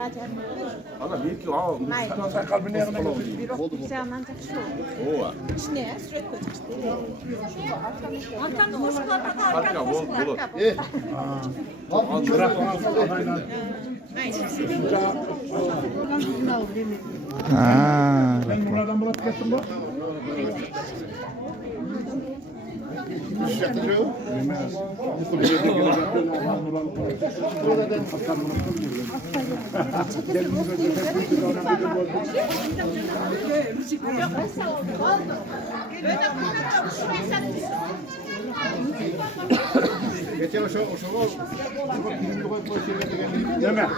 Ana bir ki aa Sen kalbine yakına götür. Bir ok bilgisayardan takıştı. ova. İçine sürekli koyacaksın. Arkamda hoşlar bakar. Hatta bol bol. Bırak onu adayla. Sen buradan bırak kesin bak. Yeme.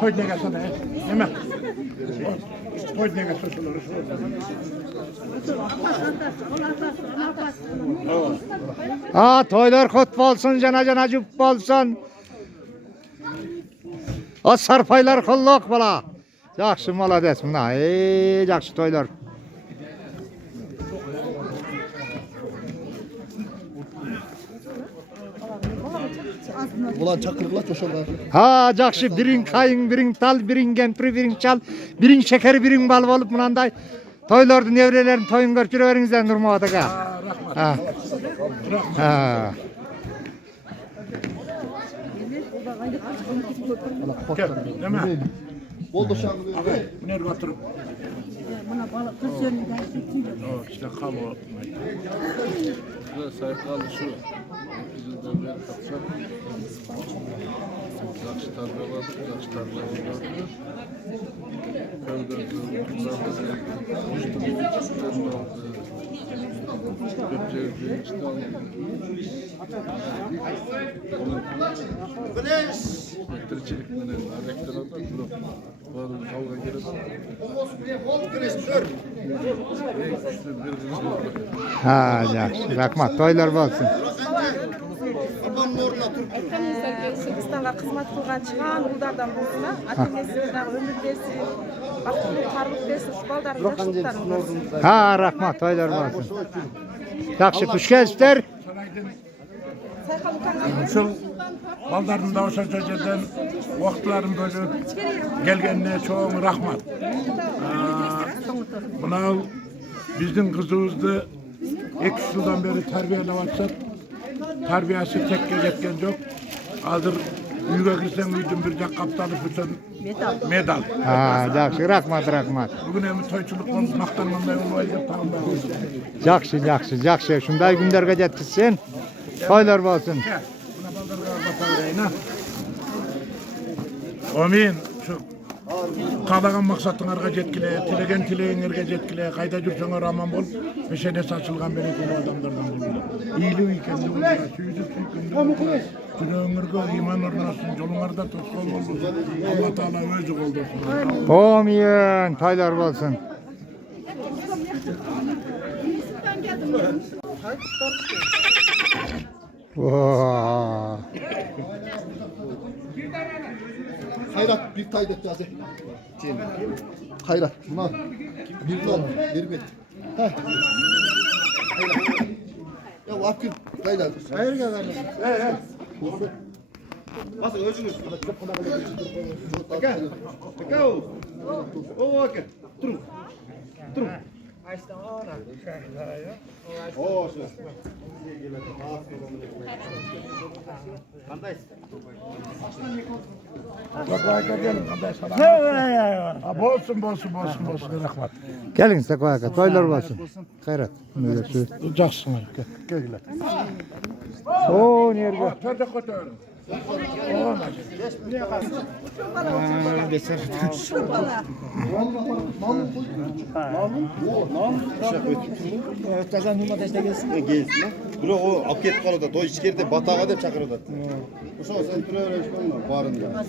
Toy ne gelsin de. Yeme. Toy ne gelsin şunları. Toylar kutlu olsun, cana cüp olsun. O sarpaylar kulluk bala. Yaxşı malades buna. Yaxşı toylar. Ulan çakırıkla coşarlar. Yaxşı birin kayın, birin tal, birin gempri, birin çal, birin şeker, birin bal olup bunanday toylardı nevrelerin toyun görküre verinizden durmadık ha. Ha. Gel. Yeme. Bol doşanlı. Nereye götürüp? İşte kal o. Sahip kaldı şu. Bizim dönmeye kapacak. Yakşı tarbiyaladık, yakşı tarbiyaladık. Köyden elektrikçilik mi ne? Elektrikçilik durup varın kavga gelip Yaxşı. Rahmat. Toylar olsun. Kırgızстанға қызмат қылған шыған ұлдардан болсын, ата-енесінің өмір берсін, бақытлы қарлық берсін, балдардың жақсылықтарын көрсін. Rahmat. Toylar olsun. Yaxşı. Püşkezler. Şu baldarın da olsa çocuğun vakitlerin bölüp gelgenine çoğun rahmat. Buna bizim kızımızdı 2 yıldan beri terbiyeli atsak terbiyesi tek gezetken yok. Hazır uyuğa girsen uydum bir de kaptalı bütün medal. Yaxşı. Rahmat. Bugün hem toyçuluk maktanmanda olmayacak tamam da. Yaxşı. Şunday günlerge jetkizsin. Toylar olsun. Buna baldarga batarayına. Amin. Şu kalagan maksatыңarga жеткиле, tilegen tileğiңерге жеткиле, kayda жүрсөңөр аман бол. Meşedes açılgan berekeli adamlardan duyuyor. İyiliği ikenli olsa, süydük süykünde. Türeğiңerge iman ornasın, yolunlarda toskol olsun. Allah Teala özü olsun. Amin. Toylar olsun. Hayrat bir kaydet yazı. Hayrat. Buna bir lan. Bir bet. Heh. Ya akın. Hayrat. Hayır gel. Nasıl özünüz? Gel. Gel. O bakın. Durun. Durun. Bolsun rahmat. Gelin size koyaka. Toylar olsun. Hayrat. Jaksın. Gel. Nerede? Törde koyuyorum. Bırak o aket kalıda, toy içkeride batağa da çakırdı. Uşağı sen türe öğrenişmen mi? Barında.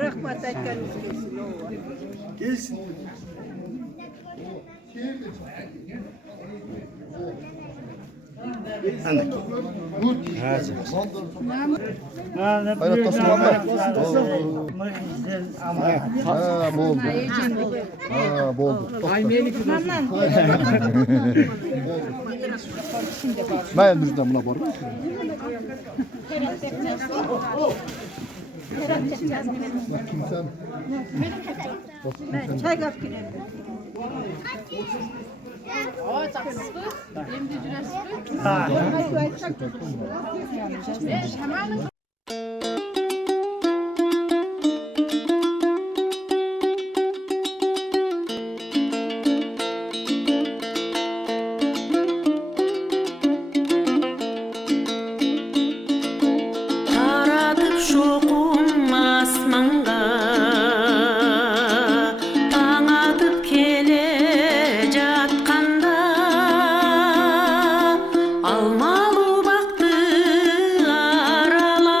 Rahmat aytkanınız kelsin. Gelsin. Hayrat dostum var. Ha, boldu. Ha, boldu. Ben bizden buna var. Çay kap girelim. Таратып шоқым асманға, таң атып келе жатқанда, алмалы бақты аралап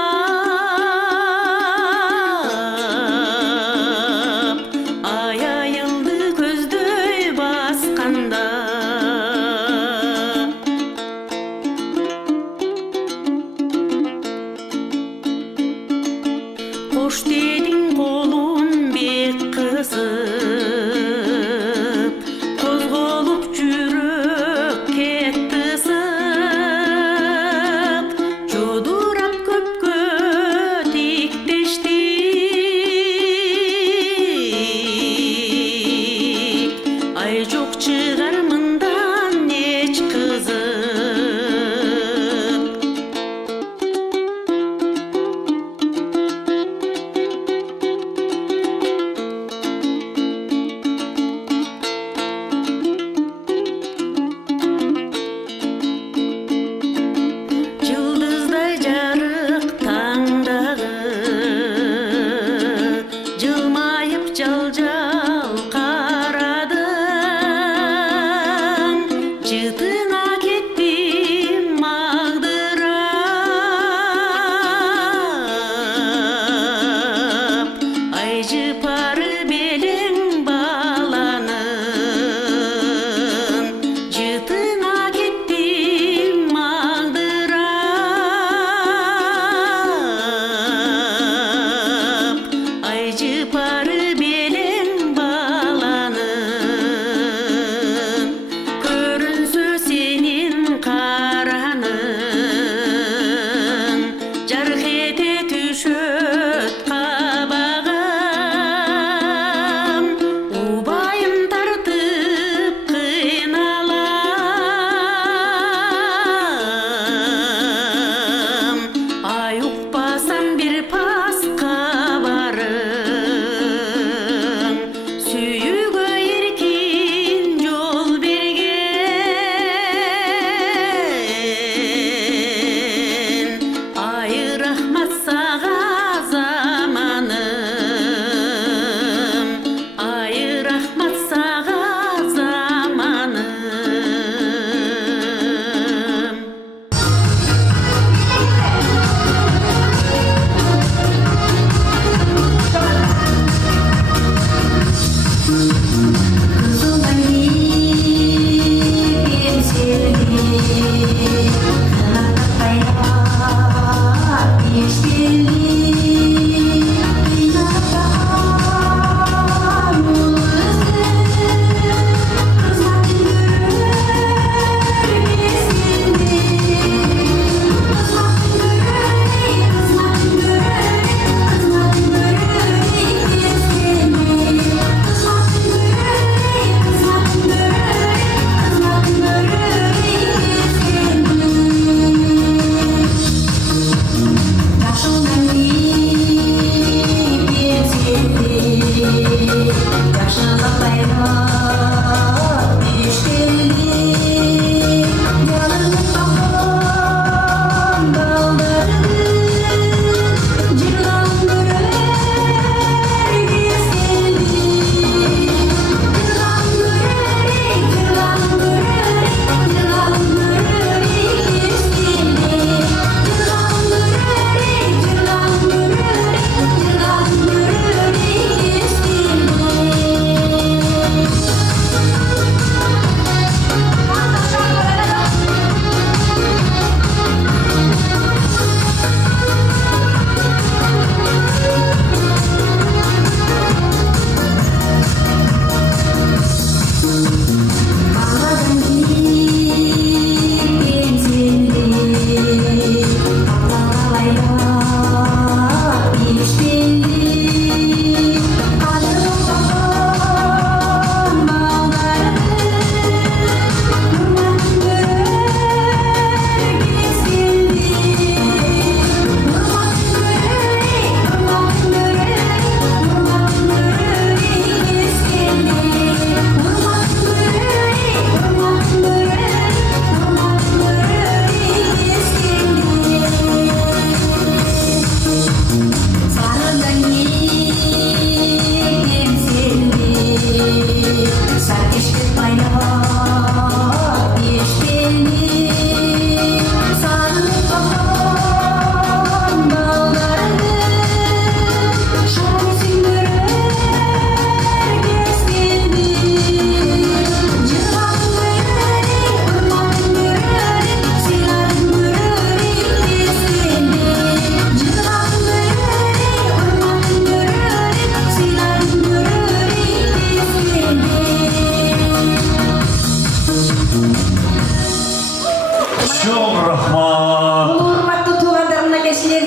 çok rahmat. Hurmatlı tuğanlarımla geçilen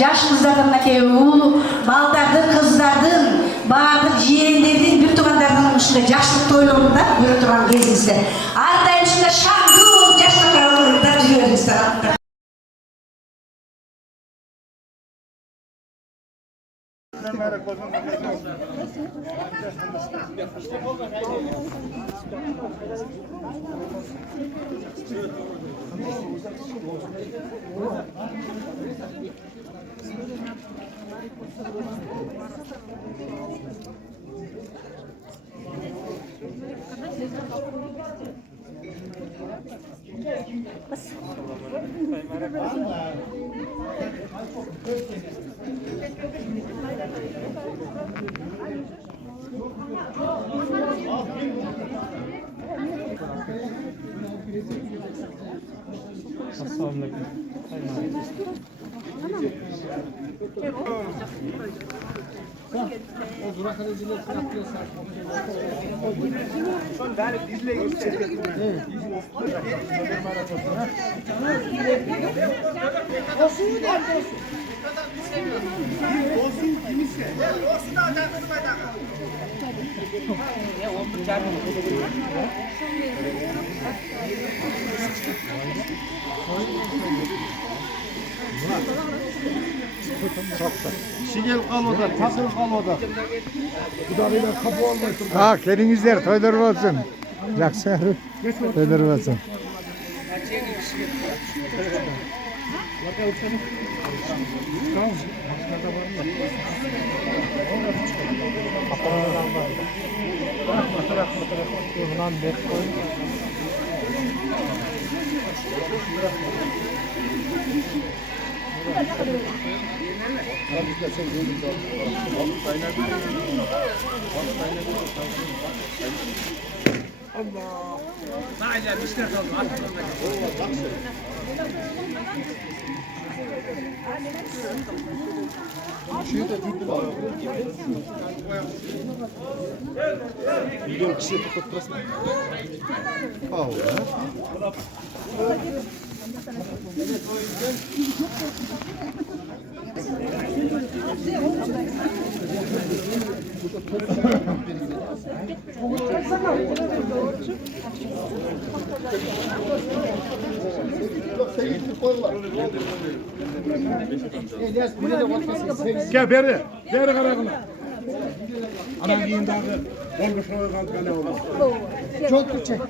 yaş kızlarımla ki ulu baldardın, kızdardın, bağırdı, jiyenlerin, bir tuğanlarının üstünde yaşlık toylarında böyle duran gezinizde. Ardayım üstünde şandı, yaşlık toylarında diyoruz da. Sigel kalmadı, takıl kalmadı. Ha, kendinizler toylar olsun. Жақсы. Toylar olsun. Milyon kişiye tutturasın. Pahalı ya. Gel beri karakına. Ana giyindagi olgu şoy kaldı bana olur. Çok küçük.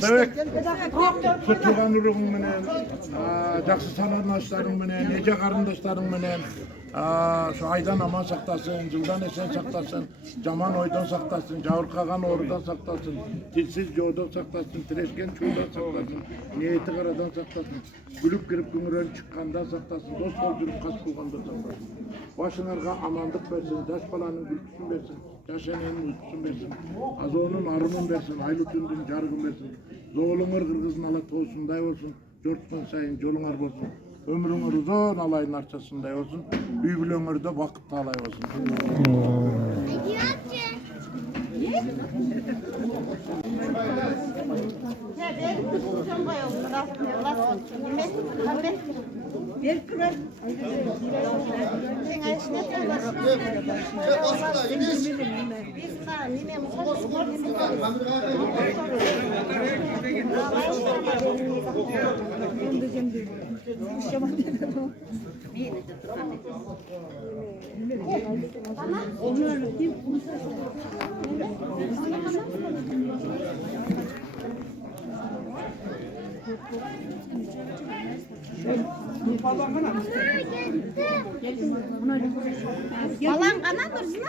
Sebek, tutulan ürün menen, jakşı sanardaşlarım menen, nece karındaşlarım menen, şu aydan aman saktasın, жылдан esen saktasın, jaman oydan saktasın, jabırkagan orudan saktasın, tilsiz joğdan saktasın, tireşken çuğdan saktasın, niyeti karadan saktasın, gülüp girip güngüren çıkkanda saktasın, dost ol жүрüp kas bulganda saktasın. Başınarga amandık versin, yaş balanın gülküsün versin, yaş enenin uykusun versin, azonun arının versin, aylı tündün jargın versin, zoğuluңar kırgızın ala toğusunday olsun, jortkan sayın joluңar bolsun. Ömrüңür uzun alayın arçasınday olsun, üybülöңürde vakıt alay olsun. Balan kanan dursun.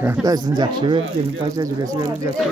Kandayсын жакшы бе? Келин пача жүрөсү берип жакшы.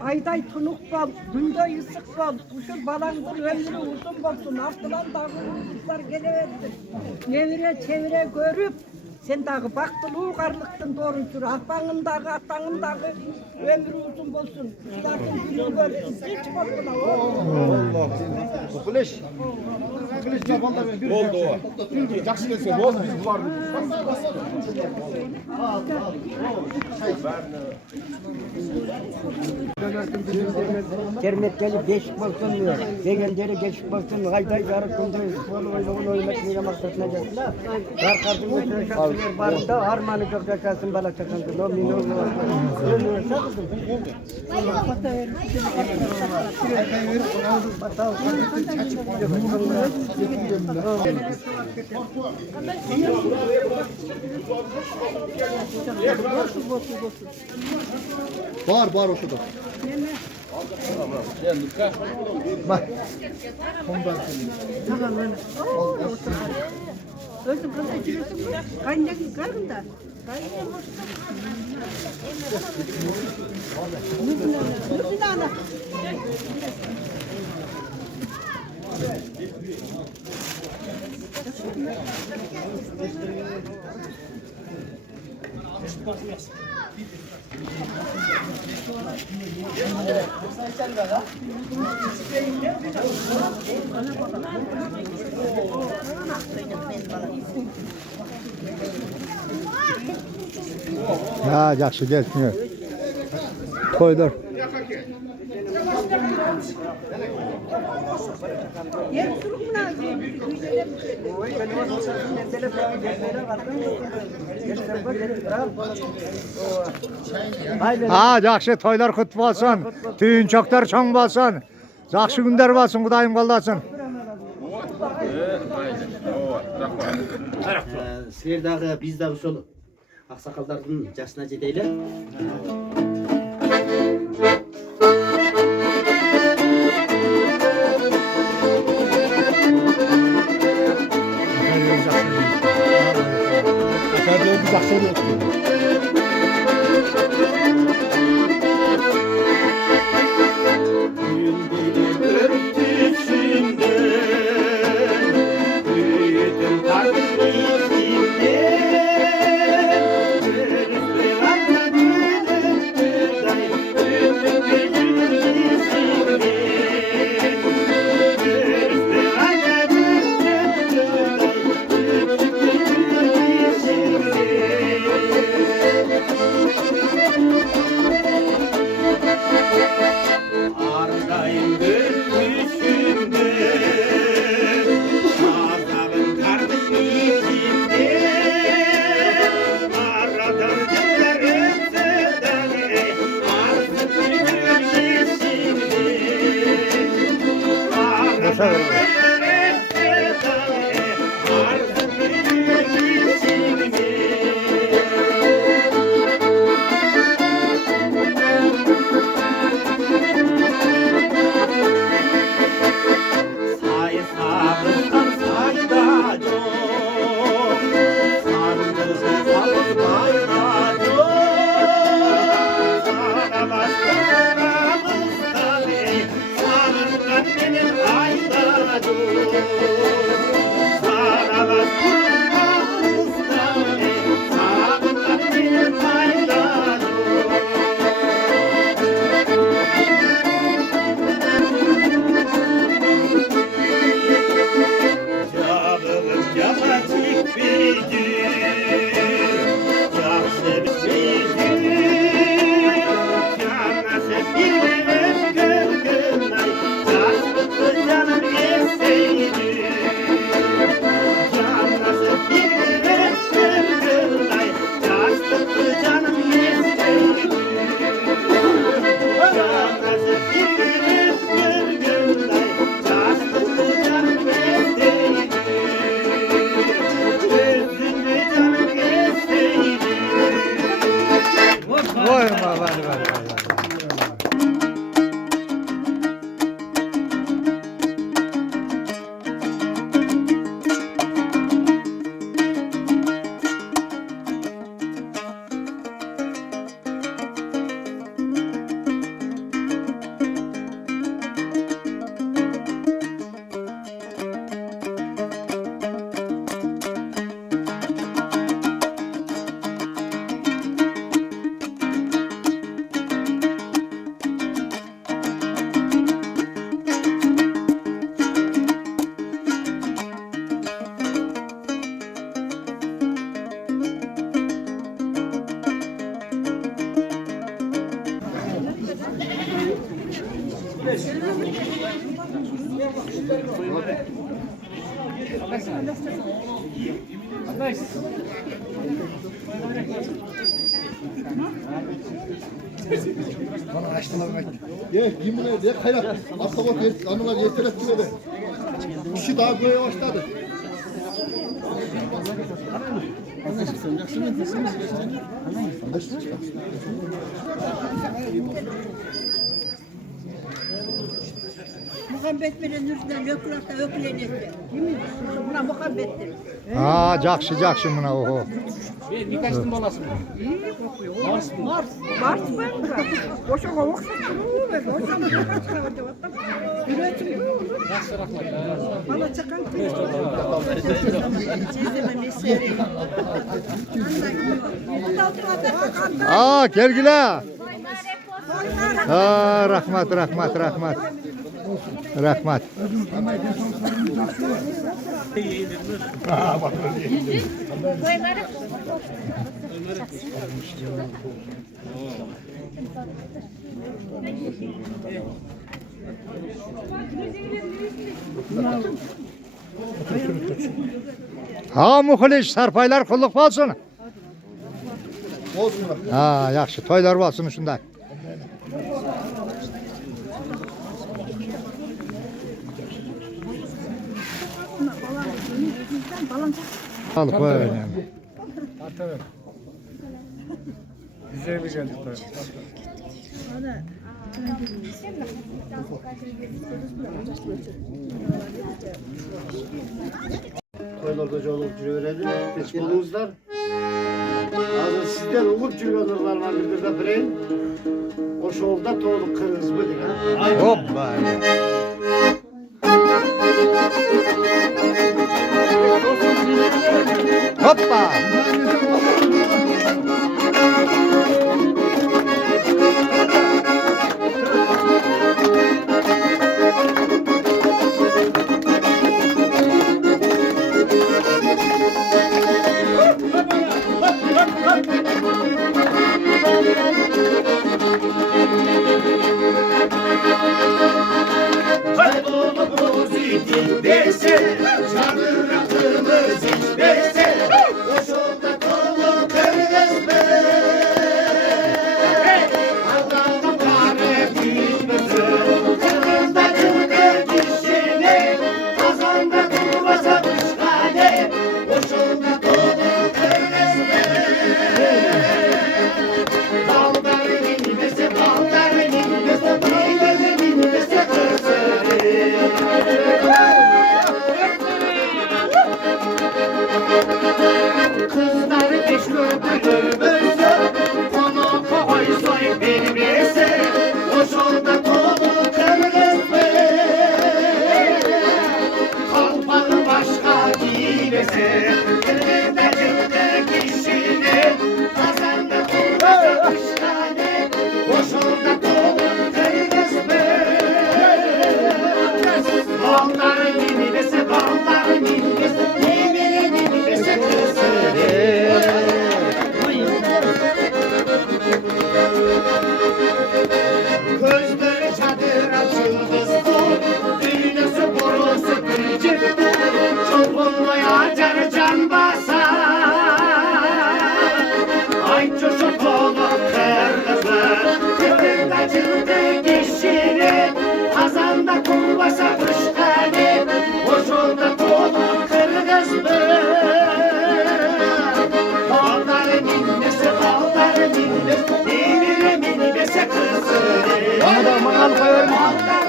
Ayday tunuk bol, günde ısık bol, kuşun balangın ömrü uzun bolsun, artılan dağı uğurluklar geleversin. Nevire çevire görüp, sen dağı baktılığı karlıktın doğru sür, ahbanındağı, atağındağı ömrü uzun bolsun. Kuşların günü görsün, hiç korkma oğlum. Flash. Flash yapalım ben bir. Oldu o. Жақсы келсе болды biz bular. Termetkeli beşik bolsun diyor. Degендери geçik bolsun. Hayday jarı kunday futbol oynayan oynamak neye maksatına geldiler. Karkartın götürü şartlar barında armanı çok yaşasın bala çakıntı. O minyon var. Ölüyorsa kızım. Var o şurada. Özüm kızı içiyorsun mu? Kaynak yıkarım da. Nübün ana. Ya yaxşı getmiyor. Toylar. Yer suruk mu lazım? Ha, yaxşı toylar kutlu olsun. Tüyünçoklar çoğun olsun. Yaxşı günler olsun, Kudayım kollasın. Sizler dağı biz dağı sol aksakallardan yaşına жетeйлер. Ye, yemin ederim hayrat. Aslında anılar yeterek gibi de. Kişi daha böyle başladı. Muhabbet bilen nürden ökülakta ökülenir. Yemin buna muhabbettir. Ha, jakşı jakşı buna oho. Mars var mı? Boşa kovuk satılıyor ve boşa mı çıkardı? Üretim bu olur. Bana çıkan Aa, gelgila. Aa, rahmat. Rahmat. Ha, muhliş sarpaylar kulluk bolsun. Olsun. Ha, yaxşı, toylar bolsun şunday. Alıp koyun yani. Güzel mi geldik böyle? Toylarda çoluk cürüverelim. Geç bulunuzlar. Hazır sizden umut cürüvelerler var bir de bireyin. O şolda toğlu kırız mı diye. Hoppa. Hoppa.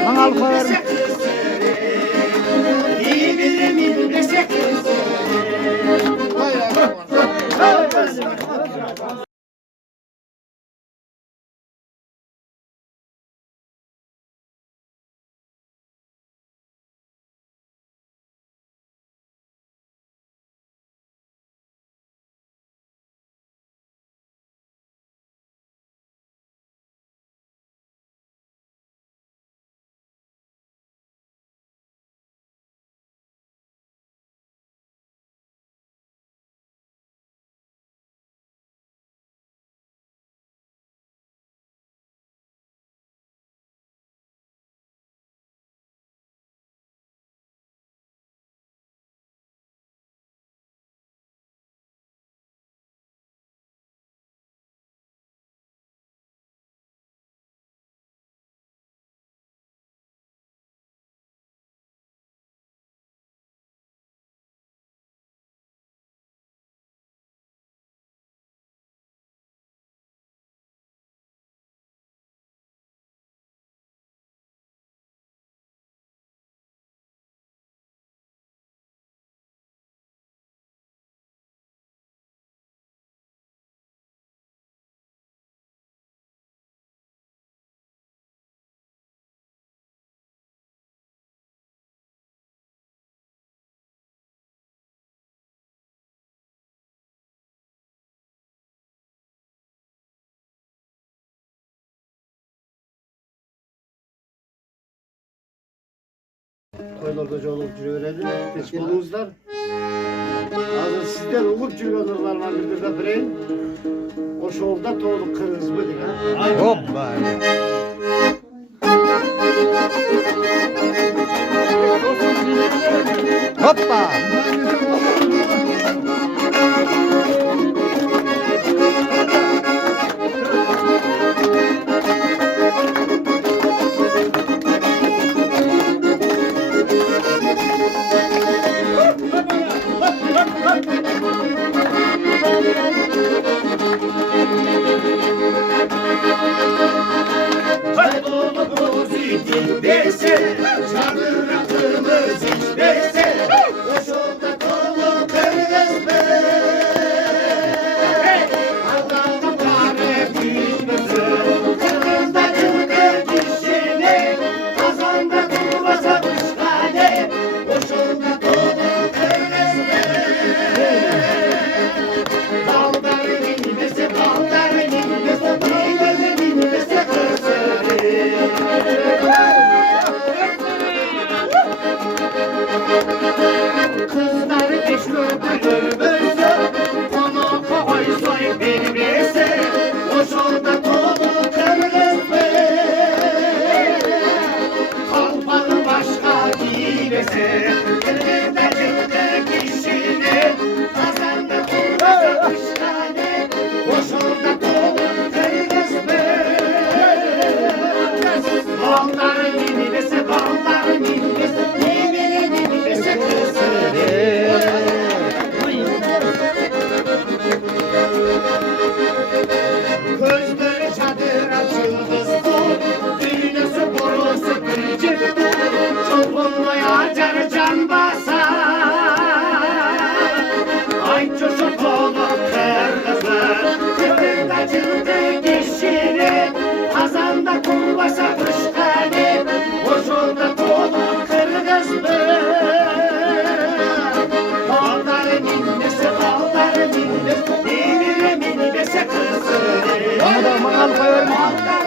Mangal koyarım. Toylarda joluk жүрөбүрөбүз, кечкендиңиздер. Азыр сиздер угуп жүргөндөрдөн бирде да бирейин. Ошолда толук кыргызбы деген. Hoppa. Hoppa.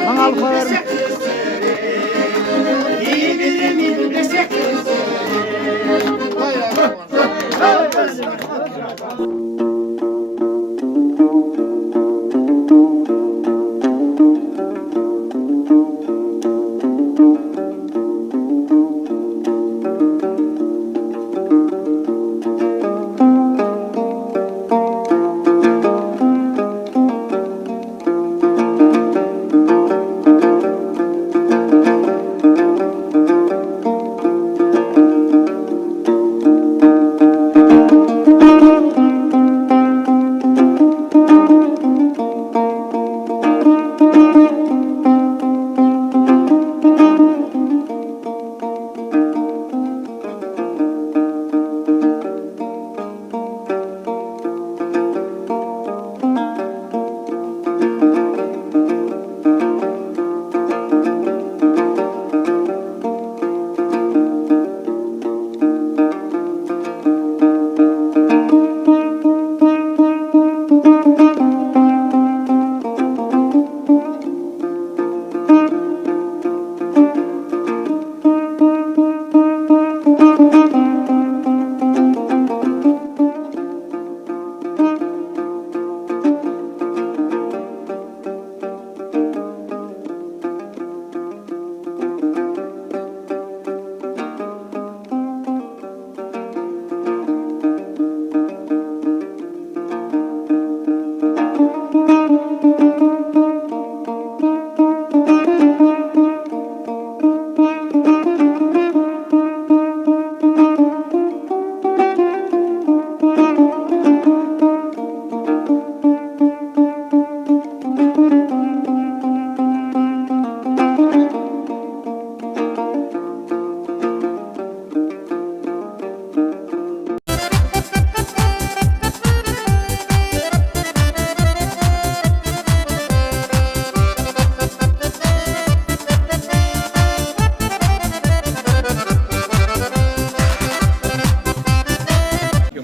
Mangal koyarım.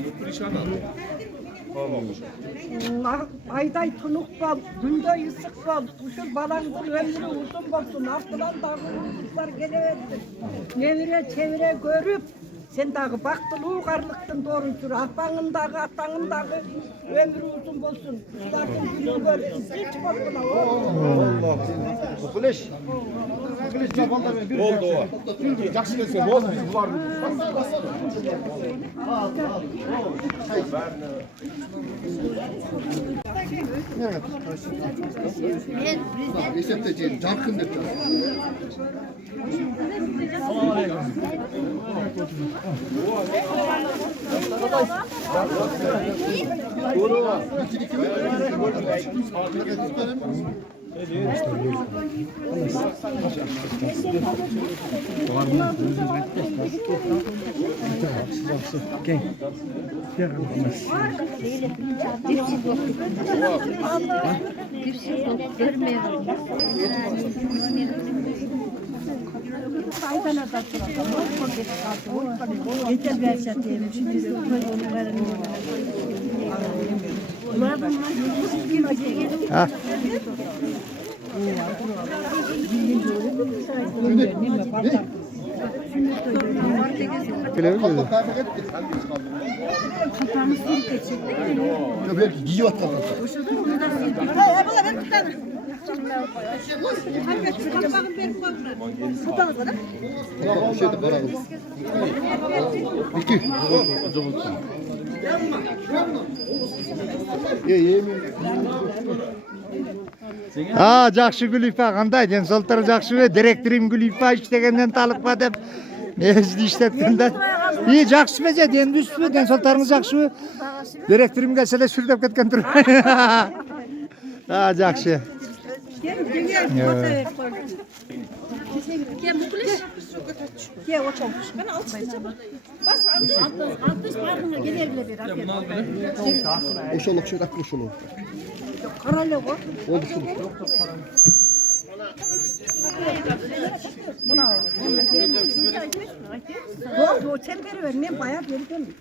Mutlu nişan aldı. bolsun, ayday tunuk bol, günde ısık bol, uşul balangın ömrü uzun bolsun, artılan dağı uğursuzlar geleversin. Nevire çevire görüp, sen dağı baktılı uğarlıktın doğrudur, atanın dağı, ömrü uzun bolsun. Zaten günü görsün, hiç korkuna oğlum. Flash. Oldu o. Жақсы келсе болды біз бұларды. Есепте жарқын деп Yeter verse diyelim şimdi Ha. Belki giyiyor atladı. Tamam, bir şey de beraber. İki. Ha, жақсы Гүлипа, қандай денсаулықтары жақсы бе? Директорым Гүлипа іштегеннен талықпа деп мезді іштеткен де. Жақсы бе, денді үсті бе, денсаулықтарыңыз жақсы бе? Директорым келселе сүрдеп кеткен тұр. Жақсы. Oşoluk şey rakı oşoluk. Karalı o. Oldu şunu. Doğru, sen veriver, ben bayağı verdim.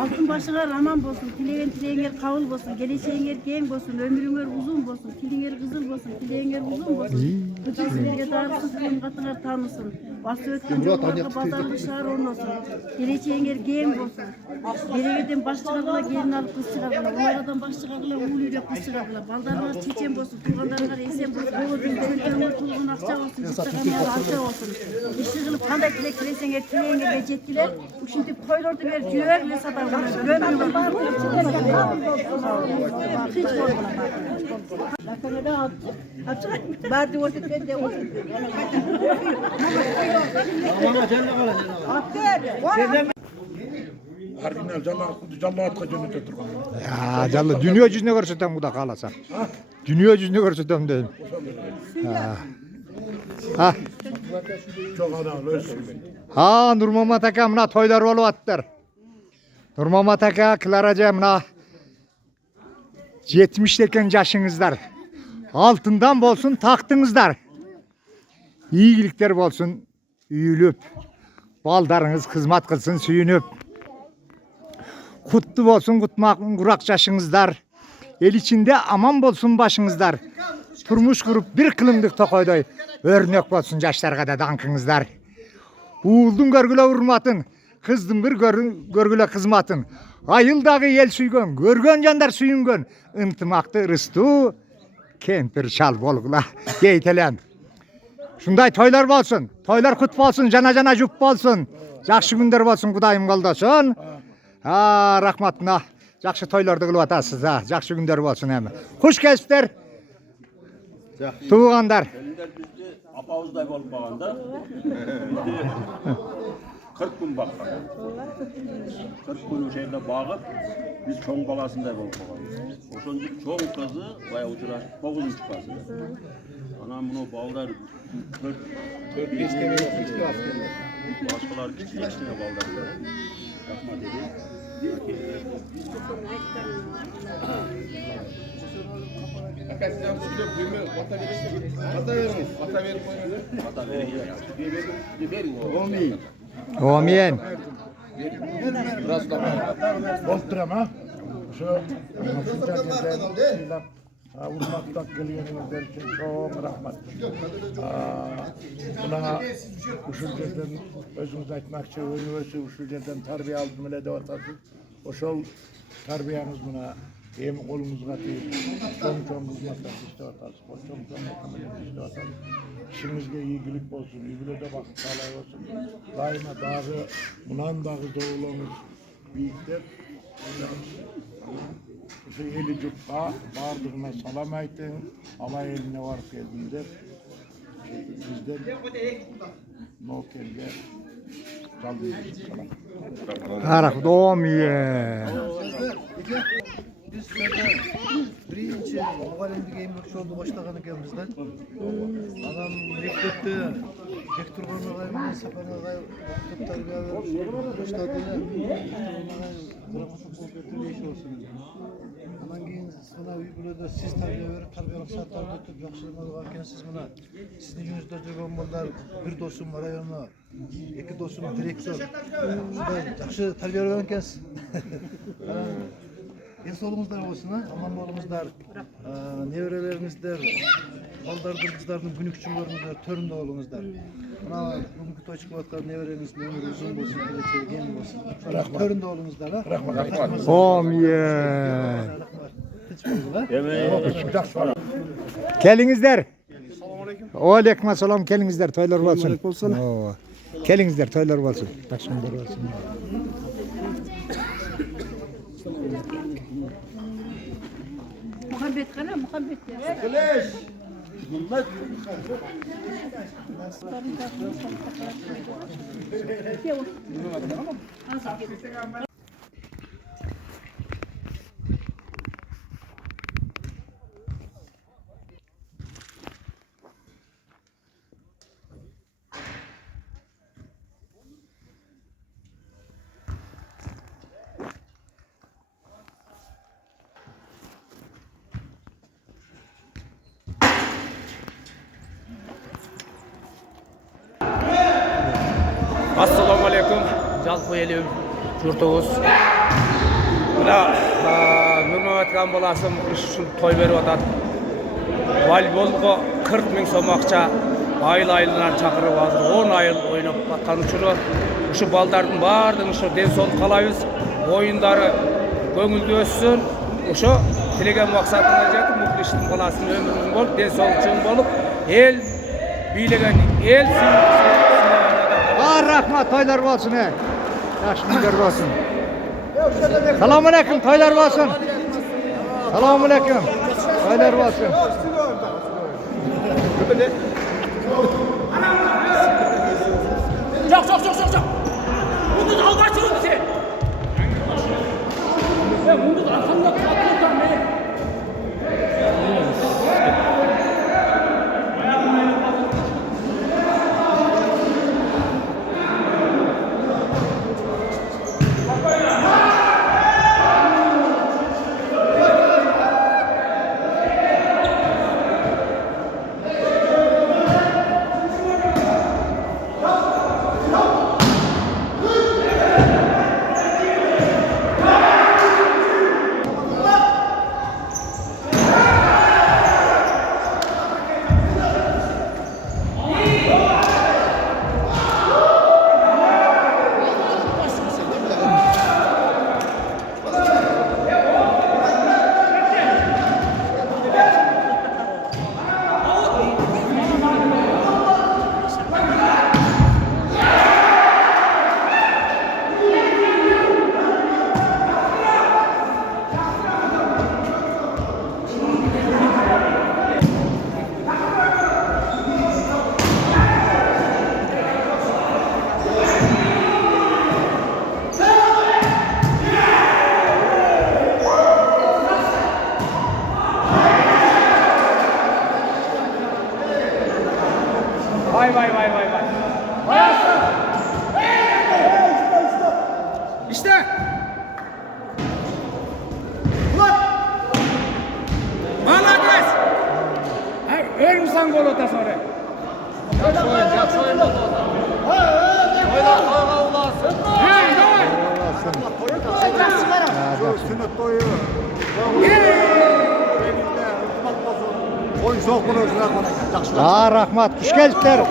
Altın başına raman bolsun, tileğin kavul bolsun, geleceğin keng bolsun, ömrüңөр uzun bolsun, tiliңер kızıl bolsun, tileğin uzun bolsun. Kıçısızlarga darısız bilim katılar tanısın. Bası ötken yollarga bazarlı şahar olmasın. Geleceğin keng bolsun. Beregeden baş çıkargıla gelin alıp kız çıkargıla, olaylardan baş çıkargıla uğuluyla kız çıkargıla. Baldarlar çeçen bolsun, tuğanlarlar esen bolsun. Ömrüңөр tulğun akça olsun, çıktağanlar akça olsun. İşi kılıp kanday tilek tilesenger tileğinge becettiler. Uşintip toylardı ver, jüver Bardı o tüpte de o. Orijinal жаллаатқа жөнөтө турган. Жалы дүние жүзүнө көрсөтөм куда кааласа. Дүние жүзүнө көрсөтөм дедим. Çok ana ölsün. Ha, Nurmamat aka mına toylar болуп аттыр. Nurmamat aka, Klaraca mına 70 eкен жашыңыздар. Altından bolsun taktыңыздар. İyilikler bolsun, үйүлүп. Baldarınız kızmat kılsın, sүйүнүп. Kutlu bolsun kutmakın kurak жашыңыздар. El içinde aman bolsun başыңыздар. Turmuş kurup bir kılımdık tokoydoy. Örnek bolsun жаштарга да даңкыңыздар. Uğuldun görgüle urmatın, kızdın bir görgüle kızmatın. Ayıldağı el süygön, görgön janдар sүйүнгөн. Intımaktı rıstu, kempir şal bolgula. Deytelem. Şunday toylar bolsun, toylar kut bolsun, jana jup bolsun. Жақсы күндөр болsun, Kudayım koldasun. Rahmatına, жақсы toylarda kılıp atasız. Жақсы күндөр bolsun hemen. Hoş gelipler. Tuğandar. Apağızday olup bağında 40 gün bakkan. 40 gün o şeyde bağıp biz çoğun balasınday olup bağında. O son çoğun kızı bayağı uçuraşıp 9. çıkası. Anam bunu bağlar 4-5 tane yok. Başkalar ikisine bağlar. Yapma dedi. Omiyen. Bolturam ha. Şu Urmak'tan gelgenizler için çok rahmet. Buna uşul yerden özünüz aytmakçı, önüvesi uşul yerden tarbiye aldım öyle de ortasız. Oşol tarbiyeniz buna hem kolunuzga teyip, çoğun hizmetler işte ortasız, çoğun hizmetler işte ortasız. İşinizge iyilik olsun, iyiliğe de vakit sağlay olsun. Daima dağı, bundan dağı doğulanız büyükler. Şu eli cuppa bardığına salam aytın, alay eline varıp geldiğinde bizden Nokel'e kaldırıyoruz. Harak doğum ye. Biz birinci muhallimlik emlik oldu başlagan ekenbizler. Adam mektepte Bekturgan'a gayet Sapan'a gayet vakit tarbiye verip başladığında dramatik okuyup iş olsun. Ondan keyin sana uygulada siz tarbiye verip tarbiyelik şartlarda ötüp yaxşılamalık ekensiz buna. Sizin yüzünüzde жүрген балдар bir dostum var rayonda, iki dostum direktör. Yaxşı tarbiye verген ekensiz. Ensolumuzlar olsun ha, aman bolumuzlar, nevrelerimizler, baldardır kızlarının günü küçük görünüzler, töründe olunuzlar. Buna bugünkü toy çıkıvatkan nevremiz ömür uzun olsun, geleceği gen olsun. Töründe olunuzlar ha. Doğum ye. Kelinizler. Aleyküm selam kelinizler toylar olsun. Kelinizler toylar olsun. Başımlar olsun. Muhabbet kana muhabbet ya. Keleş! Mehmet! Assalamu alaikum. Жалпы елім жұртыңыз. Мына Нұрмәметхан баласым үшін той беріп атады. Волейболға 40 мың сом ақша айыл-айылынан шақырып азыр 10 айыл ойнап атқан үшін ұшы балдардың бардың ұшы денсаулық қалайбыз. Ойындары көңілді өссін. Ұшы тілеген мақсатына жетіп, Мұхлиштің баласының өмірі uzun болып, денсаулық чың болып, ел билеген ел Rahmat toylar olsun he. Yaşlılar olsun. Selamun aleyküm toylar olsun. Selamun aleyküm. Toylar olsun. Çok. Bunu da al başlayalım bize. Bunu da arkanda kapatırsan ne? Çok bunu rahmat. Rahmat, kuş gelipler.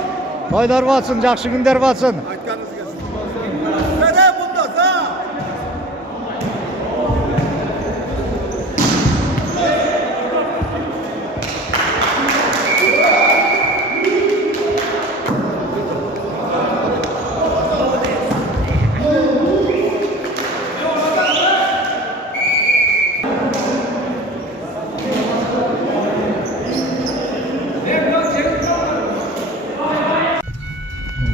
Toylar bolsun, jakşı günler bolsun. Aytkanınız gelsin. Neden bundasa?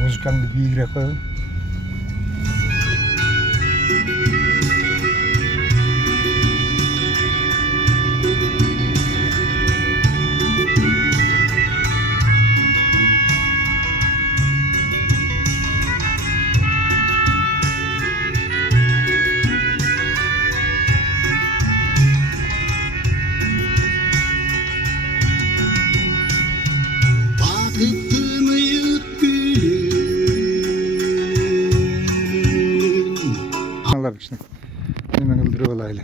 Müzikanı büyüyerek koyalım. Allah işte. Hemen öldürüyor olaylı.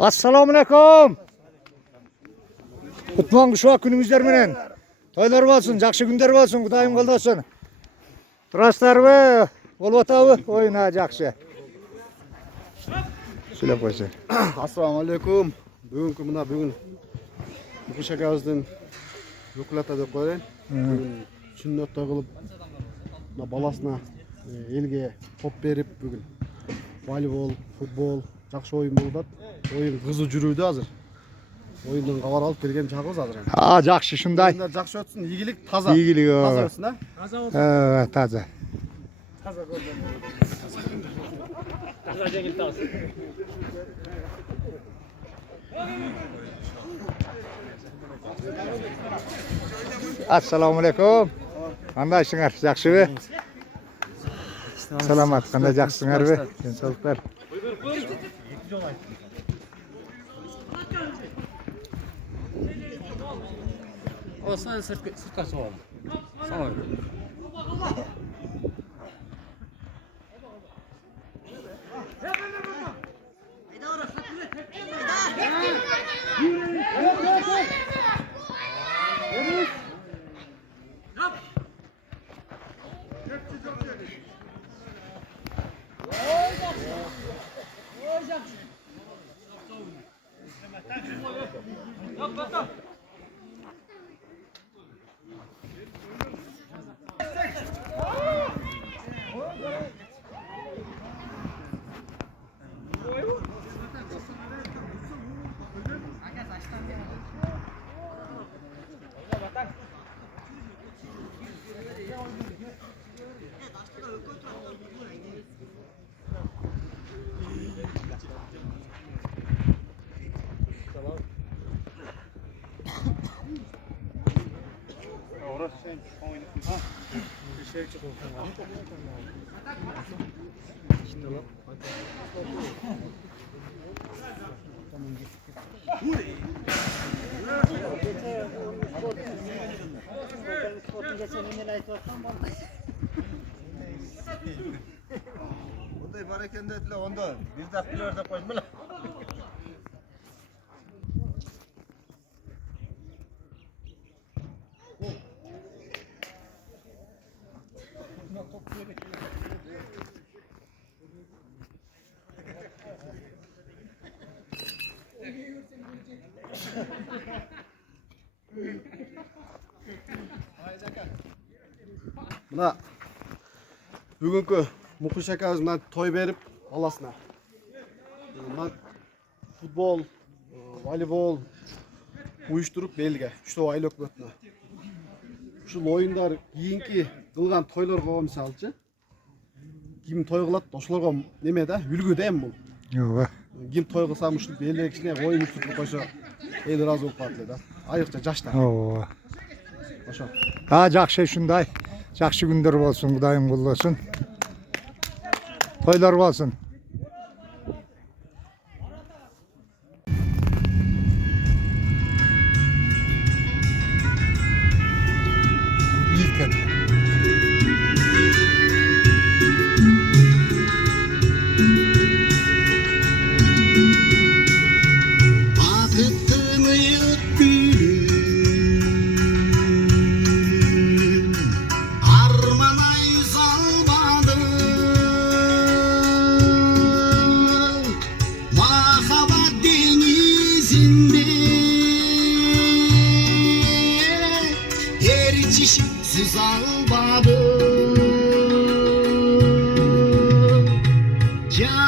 Assalamu alaikum. Kutman kuşak günümüzler menen. Toylar bolsun, jakşı günler bolsun, Kudayım koldasun. Turaslarбы, болуп атабы? Oyuna jakşı. Söyle koysun. Assalamu alaikum. Бүгүн Мукуш акабыздын өкүлата деп коелу. Бүгүн сүннөттөй кылып мына баласына элге топ берип бүгүн волейбол, футбол жакшы оюн болуп атат. Оюн кызуу жүрүүдө азыр. Оюндан кабар алып келген чагыбыз азыр. Jakşı şunday. Жакшы өтсүн, ийгилик, таза. İyilik o. Таза өтсүн, а? Evet, taze. Assalamu alaikum. Qandaysыңар? Жақшыбы? Саламат, қандай жақсыңарбы? Денсаулықтар. Осыны сыртқа соғалым. Bunday бар екен dediler onda. Biz de pilerde koymalı. Mına бүгүнкү Мукуш акабыз мына той берип баласына. Мына футбол, волейбол уюштуруп элге, үчтөө айыл өкмөтүнө. Ушул оюндар кийинки кылган тойлорго мисалчы ким той кылат, ошолорго неме да, үлгү да эми бул. Ооба. Ким той кылсам ушул элге кичине оюн уюштуруп койсо эл ыраазы болуп калат эле да. Айрыкча жаштар. Ооба. Ошо. Жақшы шундай. Жақшы күндер болсын, Құдайым құлдасын. Тойлар болсын.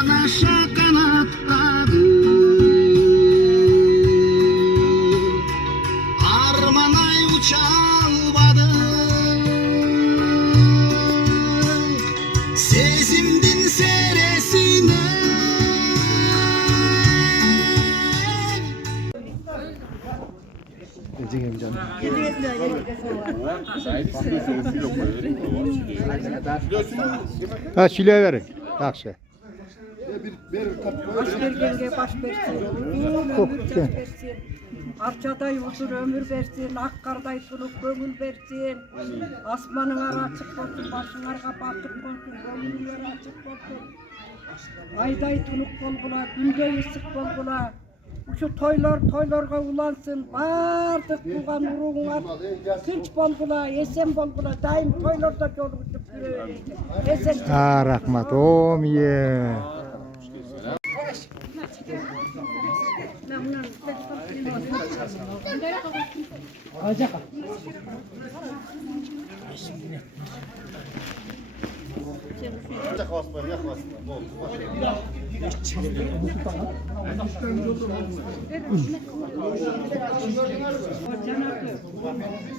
aşa kanatladı. Armanay uçalmadı. Sezimdin seresine. Ha şile verin. Yaxşı. Baş vergenge baş versin. Uzun ömür can versin. Arçaday uzun ömür versin. Akkarday suluk gömül versin. Asmanın açık olsun. Başınarga batık olsun. Gömüller açık olsun. Ayday tunuk bolgula. Günde ısık bolgula. Şu toylarga ulansın. Bardık tuğan uruğuna. Tinç bolgula. Esen bolgula. Daim toylarda yoluşup yürüyecek. Esen. Ha rahmat. Omiye.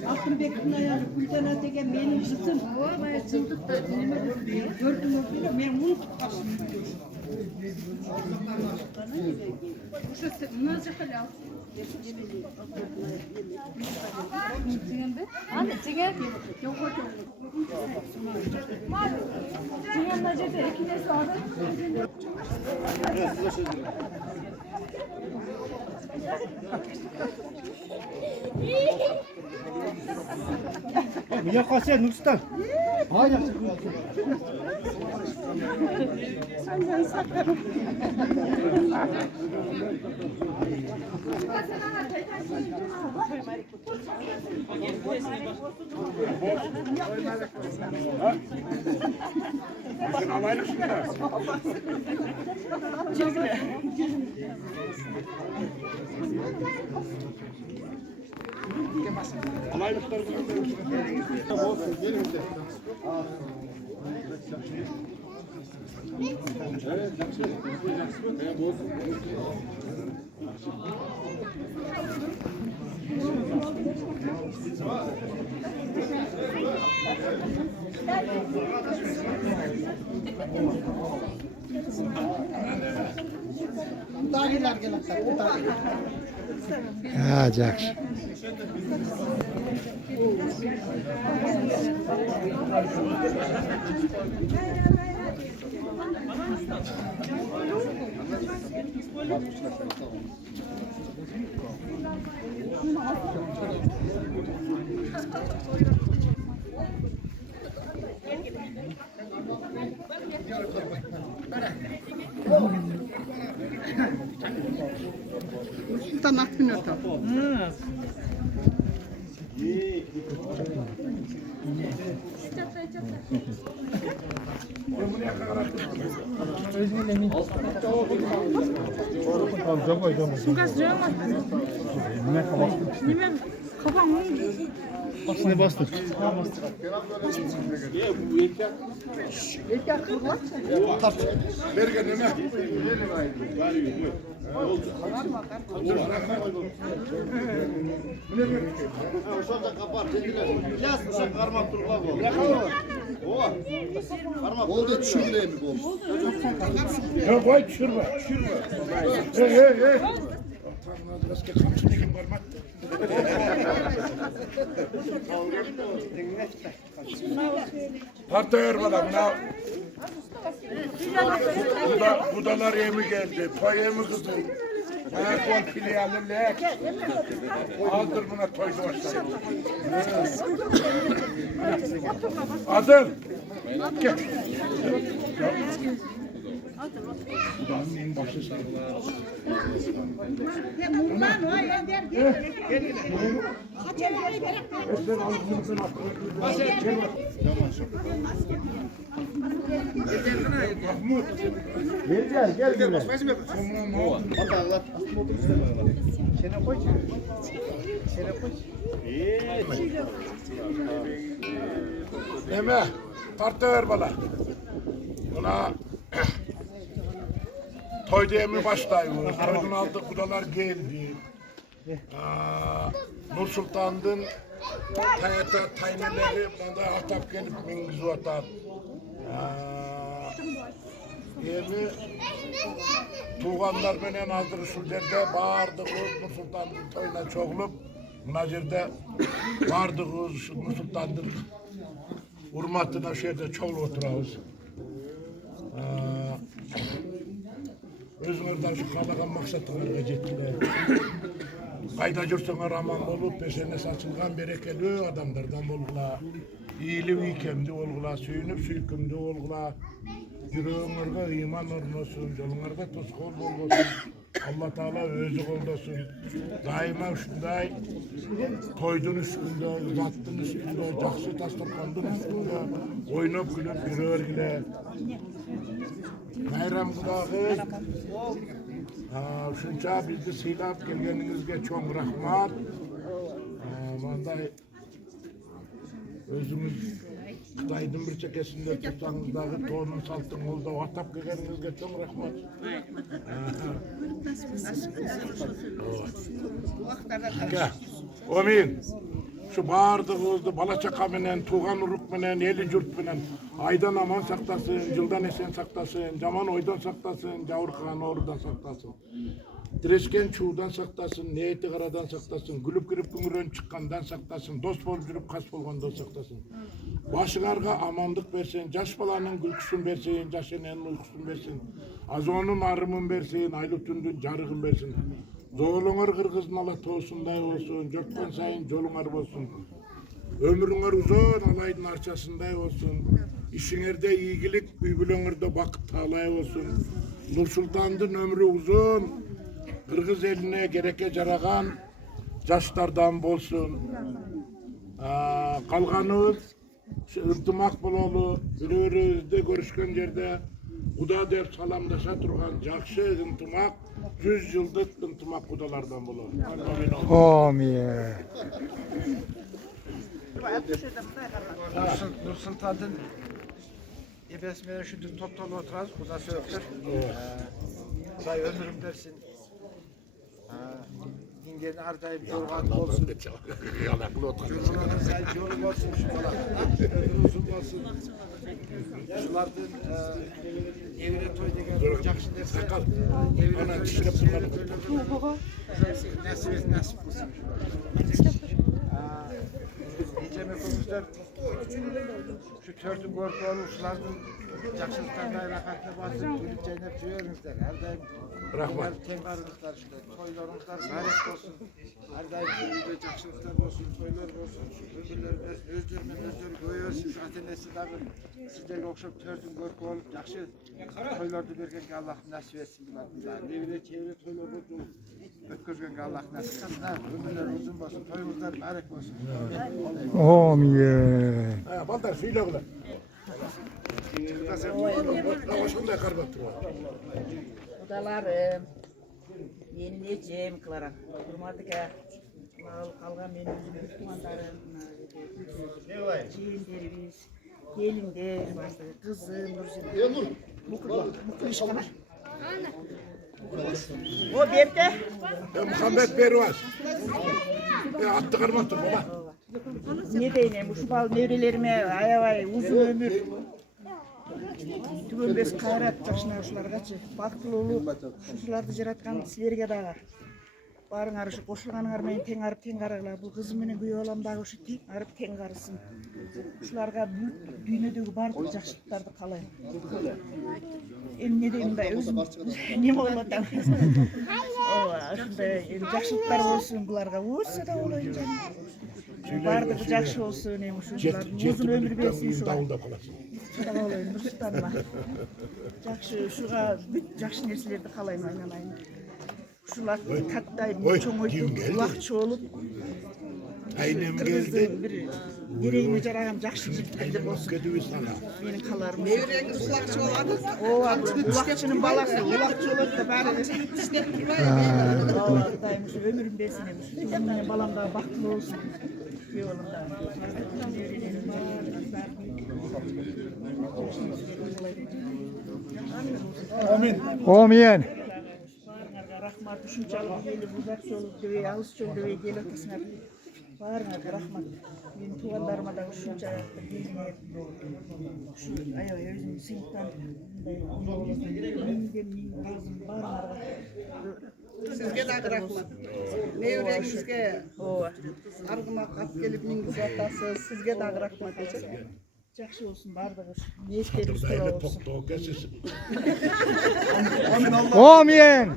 Altınbek'in ayarı Gülcan'a degen benim kızım. O bayağı çıldık da gördüm o bile ben unuttum. Ha yaxşı. Basını bastık. Bergen neme? Oldu çürüle mi bu? Ya koy düşürme. Hey. Biraz kamçı dikim varmak. Parta bana buna. Budalar yemi geldi. Toy yemi kızdı. Kol filiyalı lek. Aldır buna toydu başlar. Adıl. Gel. Budanın en başı sarılar. Deme, tartı ver bana. Buna Toy demi başlayıyoruz. Toyun aldık kudalar geldi. Nur Sultan'ın tayneleri bana atap gelip mingiz atar. Yeni tuğanlar menen hazır şulderde bağırdık Nur Sultan'ın toyuna çoğulup buna yerde bağırdık Nur Sultan'ın hurmatına şerde çoğulu oturağız. Özünüzden şu kalagan maksatlarına jettiler. Kayda jursaňar aman bolup, peşenes açılgan berekeli adamlardan bolgula. İyili weekemdi bolgula, süýünüp süýkümdi bolgula. Yüreğiňerge iman ornosun, joluňarga toskol bolbosun. Allah Taala özü goldasun. Daima şunday toydun üstünde, zattın üstünde, jakşy dasturkandın üstünde oýnap gülüp ýürergile. Bayram Kudağız, şunça bizi silap gelgenizge çok rahmat. Manday özümüz Kıtaydın bir çekesinde tutsanızdağı toğunun saltın oldu, atap gelgenizge çok rahmat. Amin. Şu bağırdığınızda bala çaka menen, tuğan uruk menen, eli cürt menen, aydan aman saktasın, yıldan esen saktasın, caman oydan saktasın, cavurkan orudan saktasın. Direşken çuğdan saktasın, niyeti karadan saktasın, gülüp girip güngürön çıkkandan saktasın, dost bolup жүрüp kas bolgandan saktasın. Başılarga amandık versin, jaş balanın gülküsün versin, jaş enenin uykusun versin, azonun arımın versin, aylı tündün jarıgın versin. Zoğluňar kırgızın ala toğsunday olsun, jörtken sayın joluňar bolsun. Ömrüňer uzun alaydın arçasınday olsun. İşiňerde iyigilik, üýbüleňerde bakyt talay olsun. Nur Sultan'ın ömrü uzun, Kırgız eline gereke jaragan jaşlardan bolsun. Kalganыбыз ынтымак bololu, bir-birimizde görüşken yerde Kuda dep salamdaşa turgan jakşı ынтымак 100 yıldık ынтымак kudalardan bolor. Amin. Nur Sultan'ın ebesmeye şu toptalı oturaz, kuda söktür. Kuday ömrüm dersin. Dingerin ardayım yolgat olsun. Yolunun sayın yolum olsun şu falan. Ömrü uzun olsun. Şulardan evine toy degen jakşı derse. Evine toy nasip olsun. Diyeceğim ekonomistler şu tördün görkü oluşlardan jakşılıklarına ilakarken basıp gülüp ceynep süyerimizler. Her daim Rahmat. tengarınızlar şöyle, toylarınızlar mübarek olsun. Her daim gülüp jakşılıklar olsun, toylar olsun. Ömürler özlerine göğürsün. Şu atenesi dağı sizlerge okşap tördün görkü olup jakşı toylarda bergenke Allah nasip etsin. Nevire çevre toylarda ötközgenke Allah nasip etsin. Ömürler uzun olsun, toyumuzlar mübarek olsun. Amin. Baldar söyle ulan. Hoşunda karbattır o. Kudalarım, yenileceğim kılarak. Hurmatıka, kalgan benim özüm tuğandarım, jeğinlerimiz, gelinler, kızım, Mukul işkana. O berde. Muhammed Bervaz. Attı karbattır baba. Ne deyineyim, şu bal nevrelerime ayavay uzun ömür. Tübönbes kayrat taşına şulargaçı. Baktılı olup, şulardı jaratkan sizlerge dağa. Barıňar şu koşulgaňar menen teň arıp teň garagla. Bu kızım menen güýe balam dağı şu teň arıp teň garysın. Şularga düýnedegi bardyk jakşylyklарды kalaýyn. Ne deyim ben özüm neme olatam. Şunday jakşylyklar bolsun bularga bolsa da bolayın canım. Bardyk jakşı olsun hem şularga uzun ömür bersin şular. Sağ olun Nursultan'ma. Jakşı şuga büt jakşı nerselerdi kalaýyn aýnalaýyn. Şular tattay çoň oýtup ulakçy bolup Aynem geldi. Yüreğime jaragan jakşı jigitler bolsun. Menin kalarım. Yüreğiniz ulakçı bolady? O ulakçının balası. Ulakçı bolady da bari. Allah'taymış ömrüm bersin demiş. Menin balam da baktılı olsun. Bir oğlum da. Amin. Amin. Ушунчалык келип узак жол дебей, алыс жол дебей келип атасыңар. Баарыңарга рахмат. Менин туугандарыма да ушунча келиңер. Ушу аябай өзүм сыйынтан миңден ыраазымын баарыңарга. Sizge de rahmat. Ne yüreğinizge argımak at gelip mingiz atasız. Sizge de rahmat. Жакшы болсун баардыгы. Ниеттериңиз туура болсун. Amin.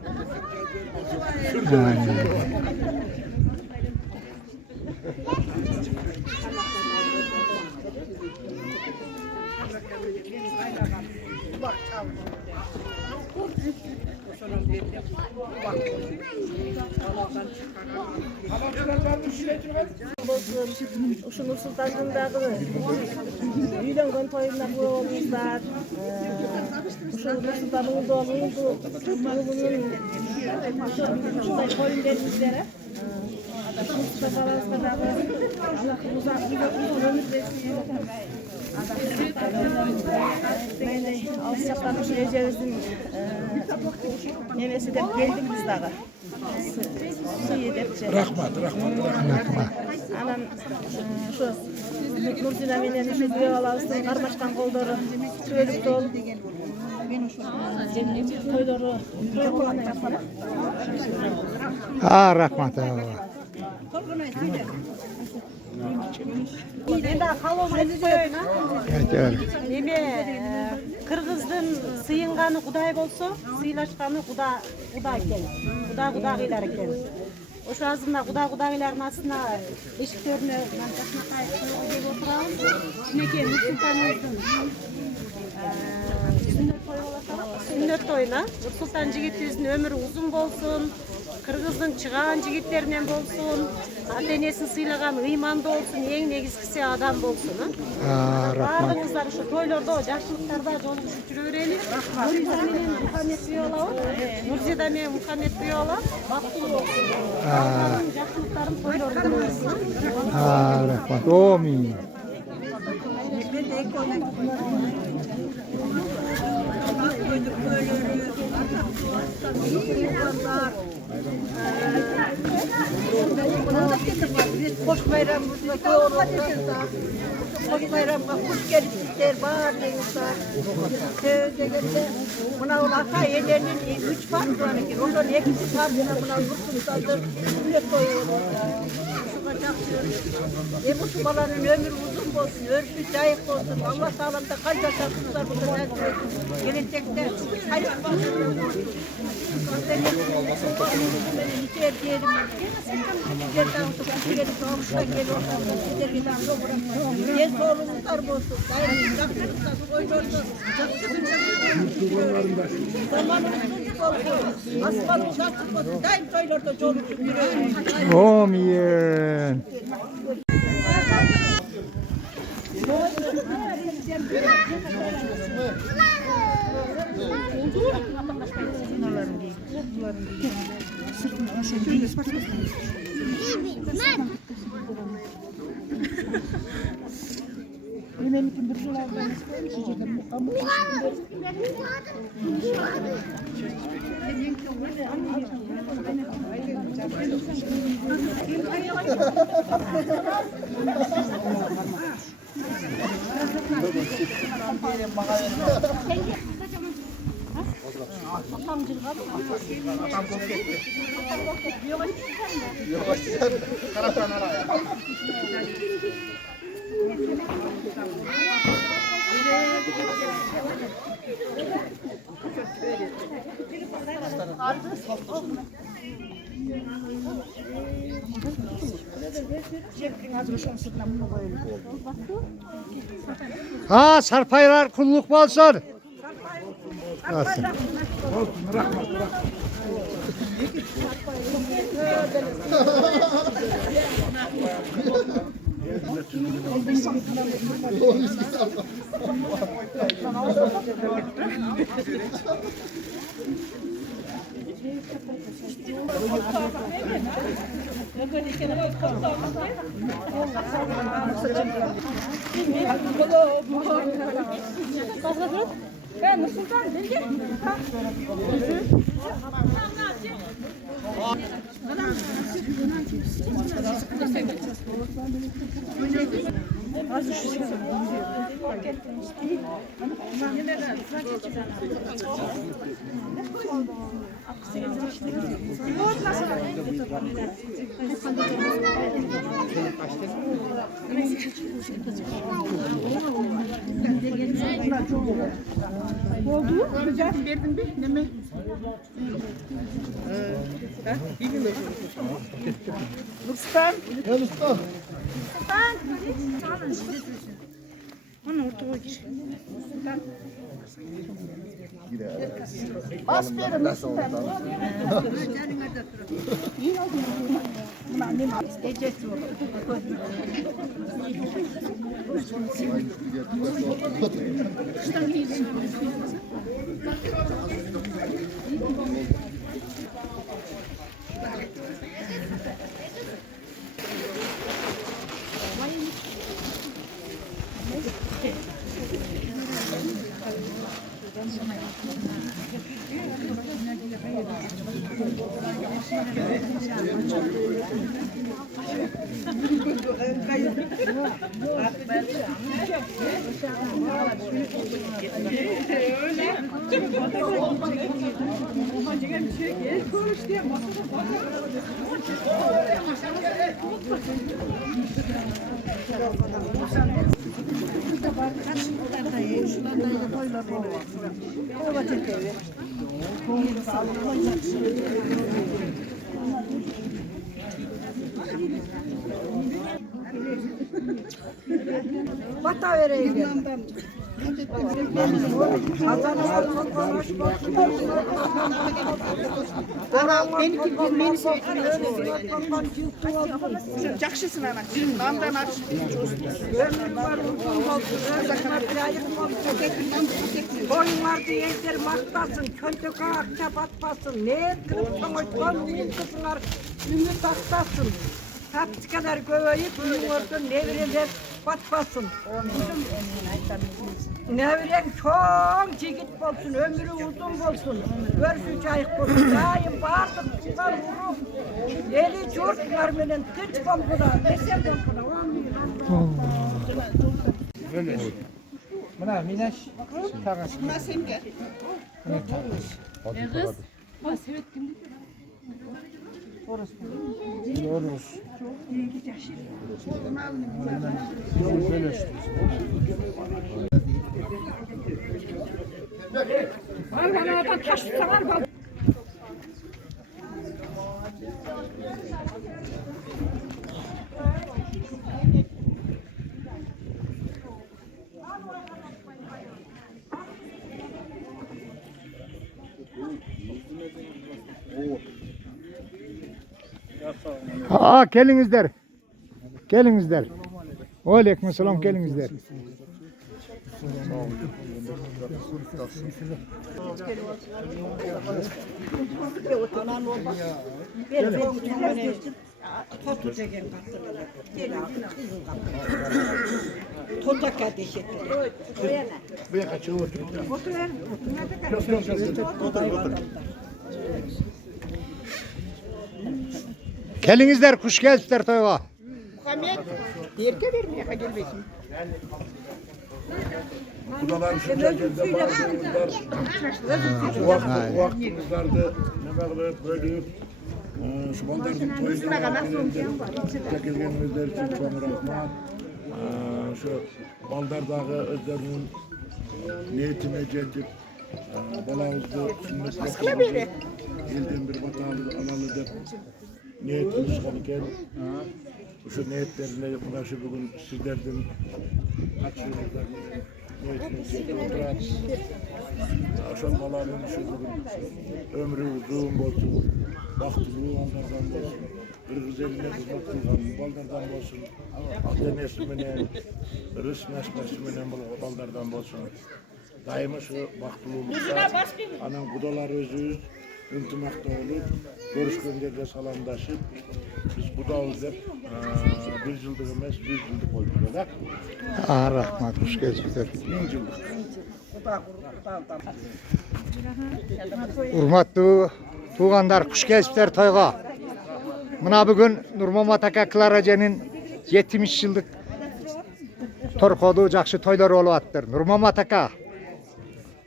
Ушул Нур Султандагы үйлөнгөн тоюна болуңуздар. Ушул Нур Султандын уулунун ушундай тоюн бериңиздер. Балаңызга дагы Аллах узак өмүр берсин. Мени алыс жактан ушу эжебиздин немеси деп келдиңиз дагы. Сый депчи. Рахмат. Анан ушу Нурзина менен ушу күйөө балабыздын кармашкан колдору чөөлүк тол тойлору Rahmat. мен да калоом айтып коеюн эме кыргыздын сыйынганы Кудай болсо, сыйлашканы Куда экен. Кудагыйлар экен. Ошо азында Кудагыйлардын астына эшиктерине жакшынакай коюп отурабыз. Кичинекей Нур Султаныбыздын сүннөт тоюна Нур Султан жигитибиздин өмүрү узун болсун. Кыргыздын чыгаан жигиттеринен болсун, ата энесин сыйлаган ыймандуу болсун, эң негизгиси адам болсун. Баардыгыңыздар ушу тойлордо жакшылыктарда жолугушуп жүрө берели. Нурзида менен Мухаммед Бүйала бактылуу болсун. Аллахтын жакшылыктарын тойлордо көрсүн. Rahmat. Amin. Hoş bayramımızla hoş bayramga hoş gelipsizler bardığınızlar. Sözde buna aka yelerinin 3 farkı var ki. Ondan ikisi farkına buna vursunuzlar. Millet koyuyorlar. Bu balanın ömrü uzun olsun, örfü layık olsun. Allah sağlamda kaç yaşarsınızlar burada nasip etsin. Gelecekte hayır bakımlar olsun. Biter diyelim. Gerçekten Türkiye'de doğmuşlar geliyorlar. Gerçekten doğmuşlar. Gen sorumlular olsun. Daim yakışıklar koyuyorlar. Zamanımızın olsun. Asfalt çarpık olsun. Daim toylarda çoluk yürüyor. Amin. Menimkin bir jol alganız koymuş, жерде мукамы. Atam жыргады. Atam көп кетти. Караптан алайын. Sarpaylar kulluk olsun. Olsun. Ben Nursultan, Oldu mu? Güzel verdim bir. Ne mi? Rustam. Rustam. Onu ortaya gir. Bas verin Rustam. İyi oldu. Bunu annem isteyeceksin. Bata vereyim. Жақшысın ана. Намдан ач. Boyunlardı yerler maktasın, köntöke akça batmasın, ne kırıp soğutman, uğultusunlar, ümit aktasın. Tapçıkalar göveyip, uyumursun, nevreler batmasın. Nevren çok cigit olsun, ömrü uzun olsun, görüşü çayık olsun, daim bağırdık, çıkar vurup, eli çortlar menen, kıç kompuna, neser kompuna, Buna minaş tağası. Buna sen gel. Kız. Ha sevet kimdi? Yoruz. Var bana oradan taş tutamar bak. Aa gelinizler. Gelinizler. Aleyküm selam gelinizler. Toda kardeş ettiler. Buraya kaçıyor otur. Gelinizler kuş gelsinler toyga. Muhammed, yerke vermeye gel bakayım. Kudalar şunca geldi bazılar. O vaktimizlerde ne bağlı böyle şu baldarın toyunda gelgenimizler için çok rahmat. Şu baldardağı özlerinin niyetine cedip balamızda sünnetle elden bir vatalı alalı dep niyetimiz kalırken şu niyetlerine ulaşı bugün sizlerden kaçırıyorlar. Niyetimizi oturarız. Aşan balanın şu bugün ömrü uzun olsun, baktığı onlardan olsun, Kırgız eline hizmet kılgan baldardan olsun, Akdenesi menen, Rus nesmesi menen baldardan olsun. Daima şu baktılığımızda anan kudalar özüz, üntimakta olup, görüşken yerde salamdaşıp, biz kudağız hep bir yıldık emez, 100 yıldık oldu da. Rahmat kuş gelsinler. 1000 yıldık. Urmatlı tuğandar kuş gelsinler toyga. Mına bugün Nurmamat aka Klarace'nin 70 yıllık torkodu jakşı toylar olup attır. Nurmamat aka,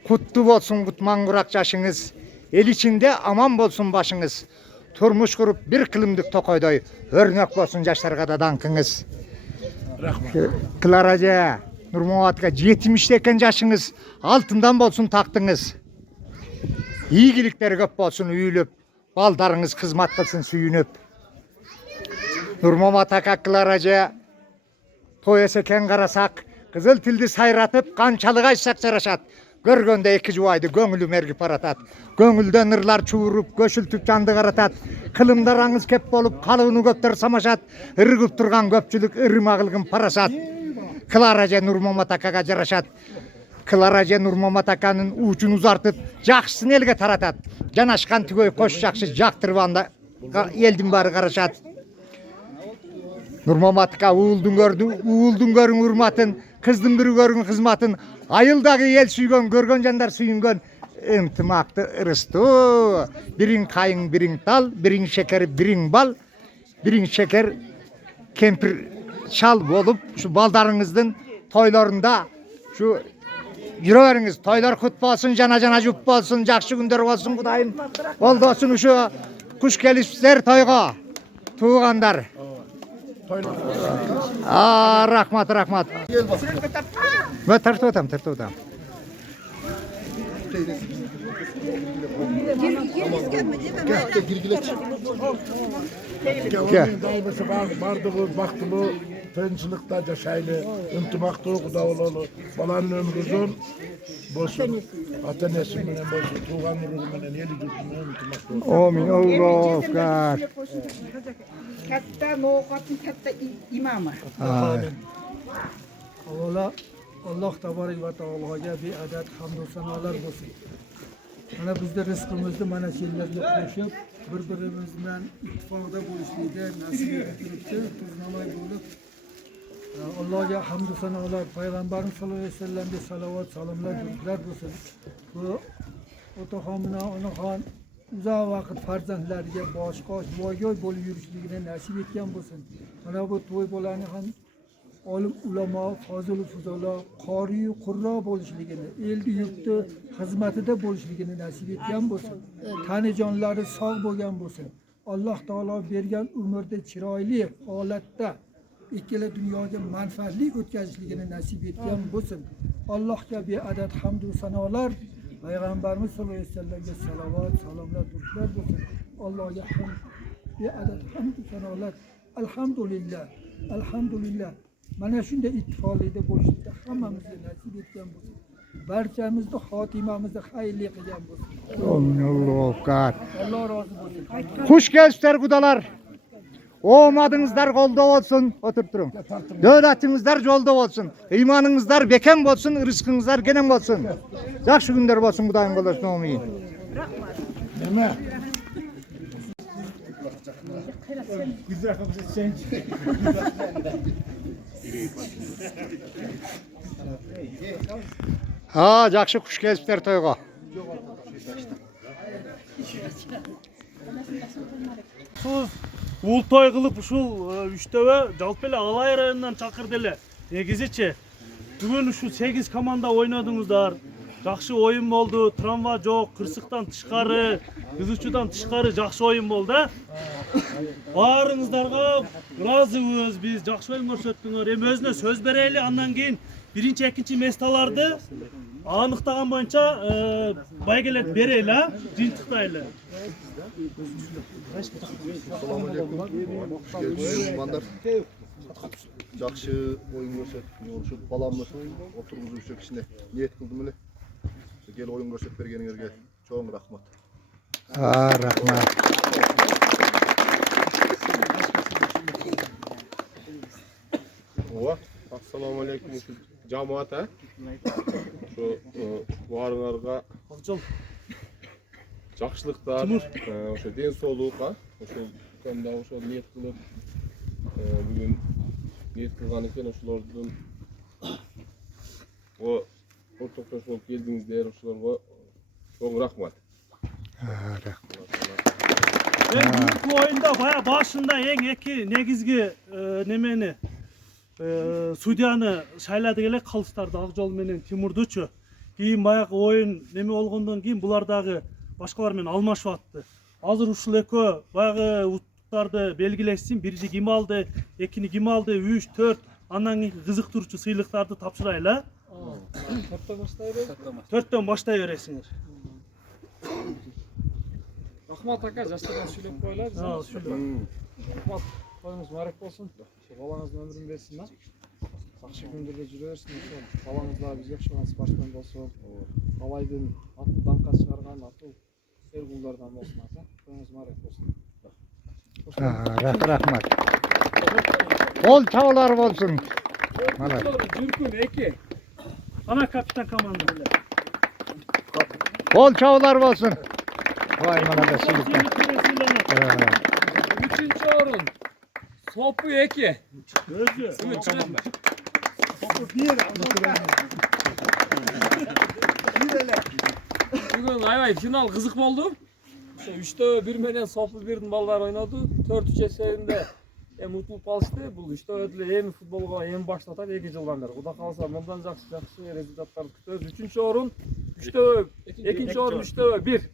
kutlu bolsun kutman kurak yaşınız. El içinde aman bolsun başınız. Turmuş kurup bir kılımdık tokoydoy. Örnek bolsun yaşlarga da dankınız. Kılaraca, Nurmamat aka 70'te eken yaşınız. Altından bolsun taktınız. İyigilikleri köp bolsun üyülüp. Baldarınız hizmet kılsın süyünüp. Nurmamat aka Kılaraca toy eseken karasak, kızıl tildi sayratıp, kançalık aysak çaraşat. Görgönde iki juvaydı, göngülü mergi paratat. Göngülden ırlar çuvurup, göşültüp candı karatat. Kılımdarаңыз kep bolup, kalıbını köpter samaşat. Irgıp turgan köpçülük, ırmağılgın parasat. Kılaraca Nurmamat akaga jaraşat. Kılaraca Nurmamat akanın uçunu uzartıp, jakşısın elge taratat. Janaşkan tügöy koş jakşı jaktırvanda, eldin bari karaşat. Nurmamat aka uğuldun gördü, uğuldun görün hurmatın, kızdın biri görün hizmatın, ayıldagi el süygen, görgön jandar süyüngen, ımtımaktı ırıstı. Birin kayın, birin tal, birin şeker, birin bal, birin şeker, kempir çal bolup, şu baldarınızın toylarında, şu yürüveriniz, toylar kutlu olsun, cana jup olsun, jakşı gündür olsun, kudayım, oldu olsun şu kuş gelişler toyga, tuğandar. Rahmat. Gel bak. Ben tartıyorum. Dalbısı bardığı, baktığı, tınçılıkta yaşaylı, ıntımaklı, kudavulalı, balanın ömrü uzun, bolsun. Atanesi menen bolsun, tuğan ruhu menen, eli yurtumenen ıntımaklı. Amin, Allah akbar. Katta noqatın katta imamı. Avvalo Alloh taborak va taologa beadad hamd va sanolar bo'lsin. Mana bizda rizqimizni mana shu yerlarga qo'shib, bir-birimiz bilan ittifoqda bo'lishlikka nasib etib turibdi. Tuznamay bo'lib Allohga hamd va sanolar, payg'ambarimiz sollallohu alayhi vasallamga salovat, salomlar, durudlar bo'lsin. Bu otaxon bilan onaxon uzoq vaqt farzandlariga bosh-qosh, boygo'y bo'lib yurishligini nasib etgan bo'lsin. Mana bu to'y bo'lani ham olim ulamo, fozil fuzola, qori qurro bo'lishligini, eldi yurtni xizmatida bo'lishligini nasib etgan bo'lsin. Tanijonlari sog' bo'lgan bo'lsin. Alloh taolo bergan umrda chiroyli holatda ikkala dunyoga manfaatli o'tkazishligini nasib etgan bo'lsin. Allohga beadad hamd va sanolar, payg'ambarimiz sollallohu alayhi vasallamga salovat, salomlar, durudlar bo'lsin. Allohga hamd, beadad hamd va sanolar. Alhamdulillah. Mana shunday ittifoqlikda bo'lishda hammamizga nasib etgan bo'lsin. Barchamizni xotimamizni xayrli qilgan bo'lsin. Amin, Allah akbar. Alloh rozi bo'lsin. Kuş gelişler kudalar. Omadınızlar kolda olsun. Oturup durun. Devletinizler yolda olsun. İmanınızlar beken olsun. Rızkınızlar genem olsun. Yakşı günler olsun kudayım olasın olmayın. Deme. Ha, yakşı kuş gelişler toyga. Ул той кылып ушул үчтөбө жалпы эле Алай районунан чакырды эле. Негизичи бүгүн ушул 8 команда ойнодуңуздар. Жакшы оюн болду. Травма жок, кырсыктан тышкары, кызычуудан тышкары жакшы оюн болду. Баарыңыздарга ыраазыбыз, биз жакшы оюн көрсөттүңөр. Эми өзүнө сөз берели, андан кийин биринчи, экинчи месталарды аныктаган боюнча байгелерди берели, жыйынтыктайлы. Assalamu alaikum. Жақсы ойын көрсетіп, ошол баламды отургузуу кишине ниет кылдым эле. Кел ойын көрсөтүп бергениңерге чоң рахмат. Рахмат. Assalamu alaikum жамаат. Ошо баарыңарга жакшылыктар, ошо ден соолук, ошол күндө ошо ниет кылып, бүгүн ниет кылган экен, ошолордун ортоктош болуп келдиңиздер, ошолорго чоң рахмат. Бүгүнкү оюнда башында эң эки негизги немени судьяны шайлады эле калыстарды Акжол менен Тимурдучу. Кийин баягы оюн неме болгондон кийин булар дагы башкалар менен алмашып атты. Азыр ушул экөө баягы уттарды белгилешсин, бирди ким алды, экини ким алды, 3, 4, андан кийин кызыктыруучу сыйлыктарды тапшырайлы. 4-төн баштай беребиз. 4-төн баштай бересиңер. Рахмат ака, жаштардан сүйлөп коелайбыз. Рахмат, тоюңуз маарек болсун. Балаңыздын өмүрүн берсин да. Жакшы күндөрдө жүрө берсин. Балаңыз дагы бизге окшогон спортсмен болсун. Алайдын атын даңкка чыгарган атыл серкулдардан болсун ака. Тоюңуз маарек болсун. Рахмат. Кол чабуулар болсун. Жүркүн 2. Ana kapitan komanda. Kol çavlar olsun. Vay bana da sülükler. 3-cü orun. Sopu 2. Özü. Sopu 1. Bugün aybay final kızık oldu. 3'te 1 menen Sopu 1'din ballar oynadı. 4-3 esеринде эми утулуп калышты. Бул 3'te ödülü эми futbolga эми баштатат 2 жылдан бери. Кудай калса мындан жакшы результаттарды күтөбүз. 3-cü орун 3'te 2-ci орун 3'te 1.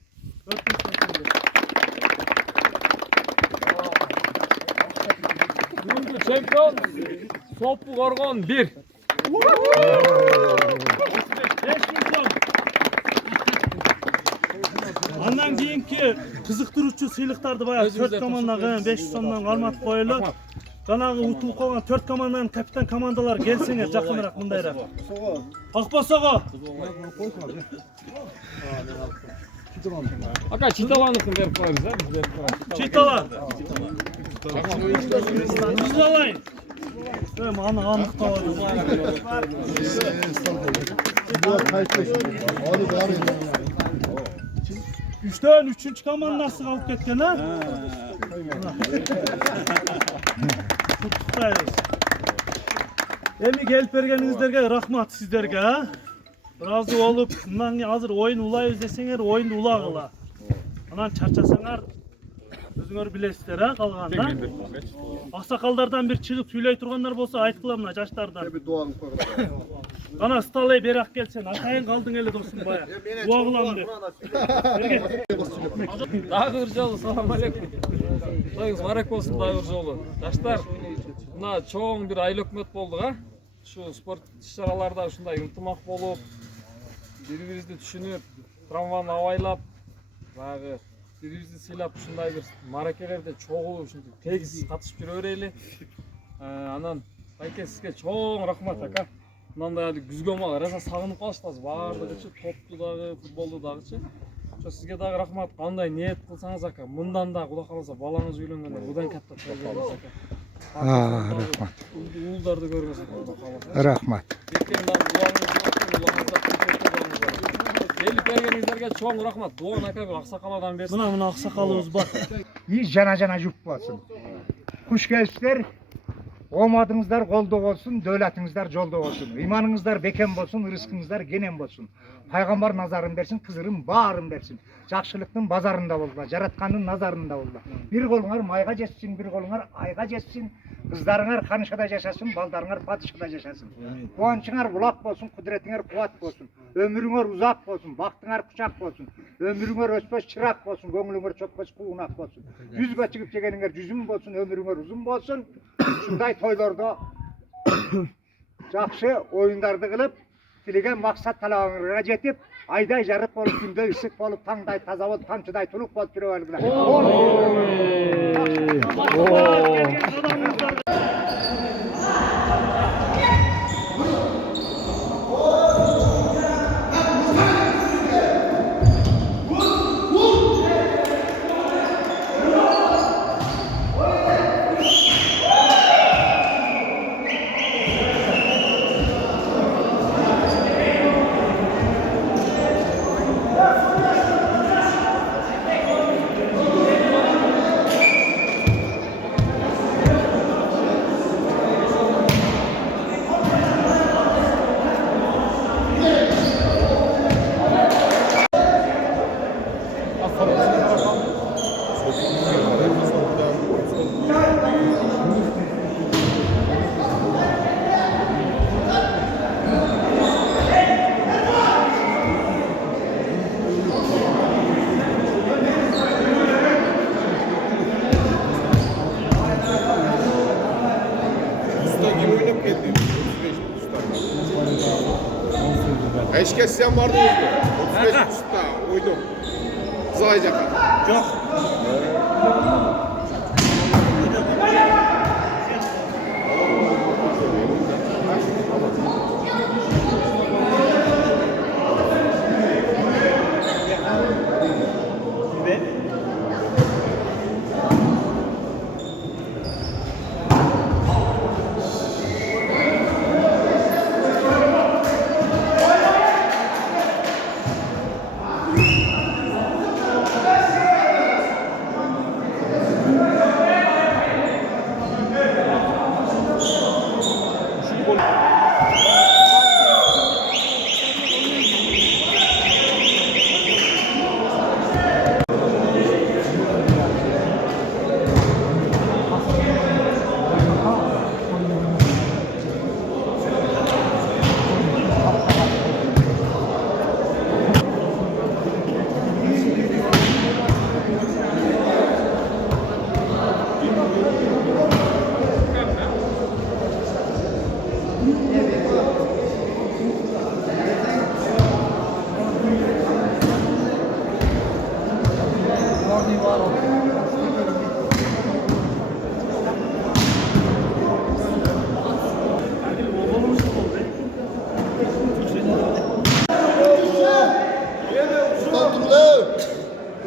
Бүгүнкү чемпион Sopu Горгон 1. Andan kийинки кызыктыруучу сыйлыктарды баягы 4 командага 500 сомдон карматып коелу. Жанагы утулуп калган 4 команданын капитан командалар келсеңер жакыныраак мындайраак. Акбасого. Ака читаланыкын берип коебуз, биз берип коебуз. Читала. Читалайын. Аны аныктап Üçten 3. komandası kalıp ketken ha? Tuttayız. Emi gelip bergeningizlerge rahmat sizlerge ha? Razı olup, bundan hazır oyun ulayız desenger, oyunu ulagıla. Anan çarçasanger, özüңөр bilesizler ha kalganda. Aksakallardan bir çıkıp söyley turganlar bolsa aytkıla mına жаштардан. Ana stalay berak gelsen, atayın kaldın eli dostum baya. Dua kılam de. Dağır жолу, салам алейкум. Тоюңуз маарек болсун дагы жолу. Жаштар, мына чоң бир айыл өкмөт болдук а. Ушу спорт иш-чараларда ушундай ынтымак болуп, бири-бирибизди түшүнүп, трамваны абайлап, баягы бири-бирибизди сыйлап ушундай бир мааракелерде чогуу ушинтип тегиз катышып жүрө берели. Анан байке сизге чоң рахмат ака. Мындай эле күзгө мага раса сагынып калыштыбыз баардыгычы, топту дагы, футболду дагычы. Ошо сизге дагы рахмат. Кандай ниет кылсаңыз ака, мындан да Кудай кааласа балаңыз үйлөнгөндө мындан катта тойлойбуз ака. Рахмат. Уулдарды көрүңүз ака, Кудай кааласа. Рахмат. Келип бергениңиздерге чоң рахмат. Дуан ака бир аксакалдан берсин. Мына аксакалыбыз бар. İyi jana jup bolsun. Kuş gelipsizler. Olmadığınızlar kolda olsun, devletinizler jolda olsun. İmanınızlar beken bolsun, rızkınızlar genen bolsun. Peygamber nazarın versin, kızırın bağırın versin. Жақшылықтың базарында болла, жаратқанның назарында болла. Bir қолыңар майға жетсін, bir қолыңар айға жетсін. Қыздарыңар қаншада жашасын, балдарыңар патышада жашасын. Қуанышыңар бұлақ болсын, құдіретіңер қуат болсын. Ömrüңер ұзақ болсын, бақтыңар құшақ болсын. Ömrüңер өспес шырақ болсын, көңіліңер чөкпес қуынақ болсын. Жүзге шығып жегеніңер жүзім болсын, ömrüңер ұзын болсын. Шундай тойларда жақсы ойындарды қылып, тілеген мақсат талабыңызға жетіп, айдай жарық болып, күнде ысық болып, таңдай таза болып, тамшыдай тұлық болып жүре беріңіздер. Herkes sen vardınız mı? 35 usta uydum. Zayacak. Çok.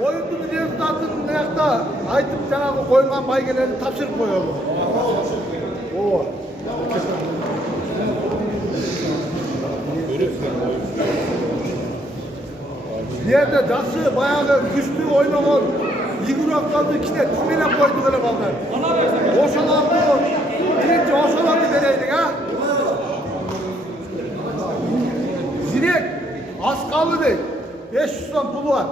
Oyundu bir diye tutatın ayakta aytıp sana koyulan baygelerini tapşırıp koyuyor. Oo. Yerde dası bayağı güçlü oynamıyor. Yıkırak kaldı ikide tümüyle koydu böyle ballar. Oşalar bu. Birinci oşalar bir deneydik ha. Zirek az kaldı değil. 500 ton pulu var.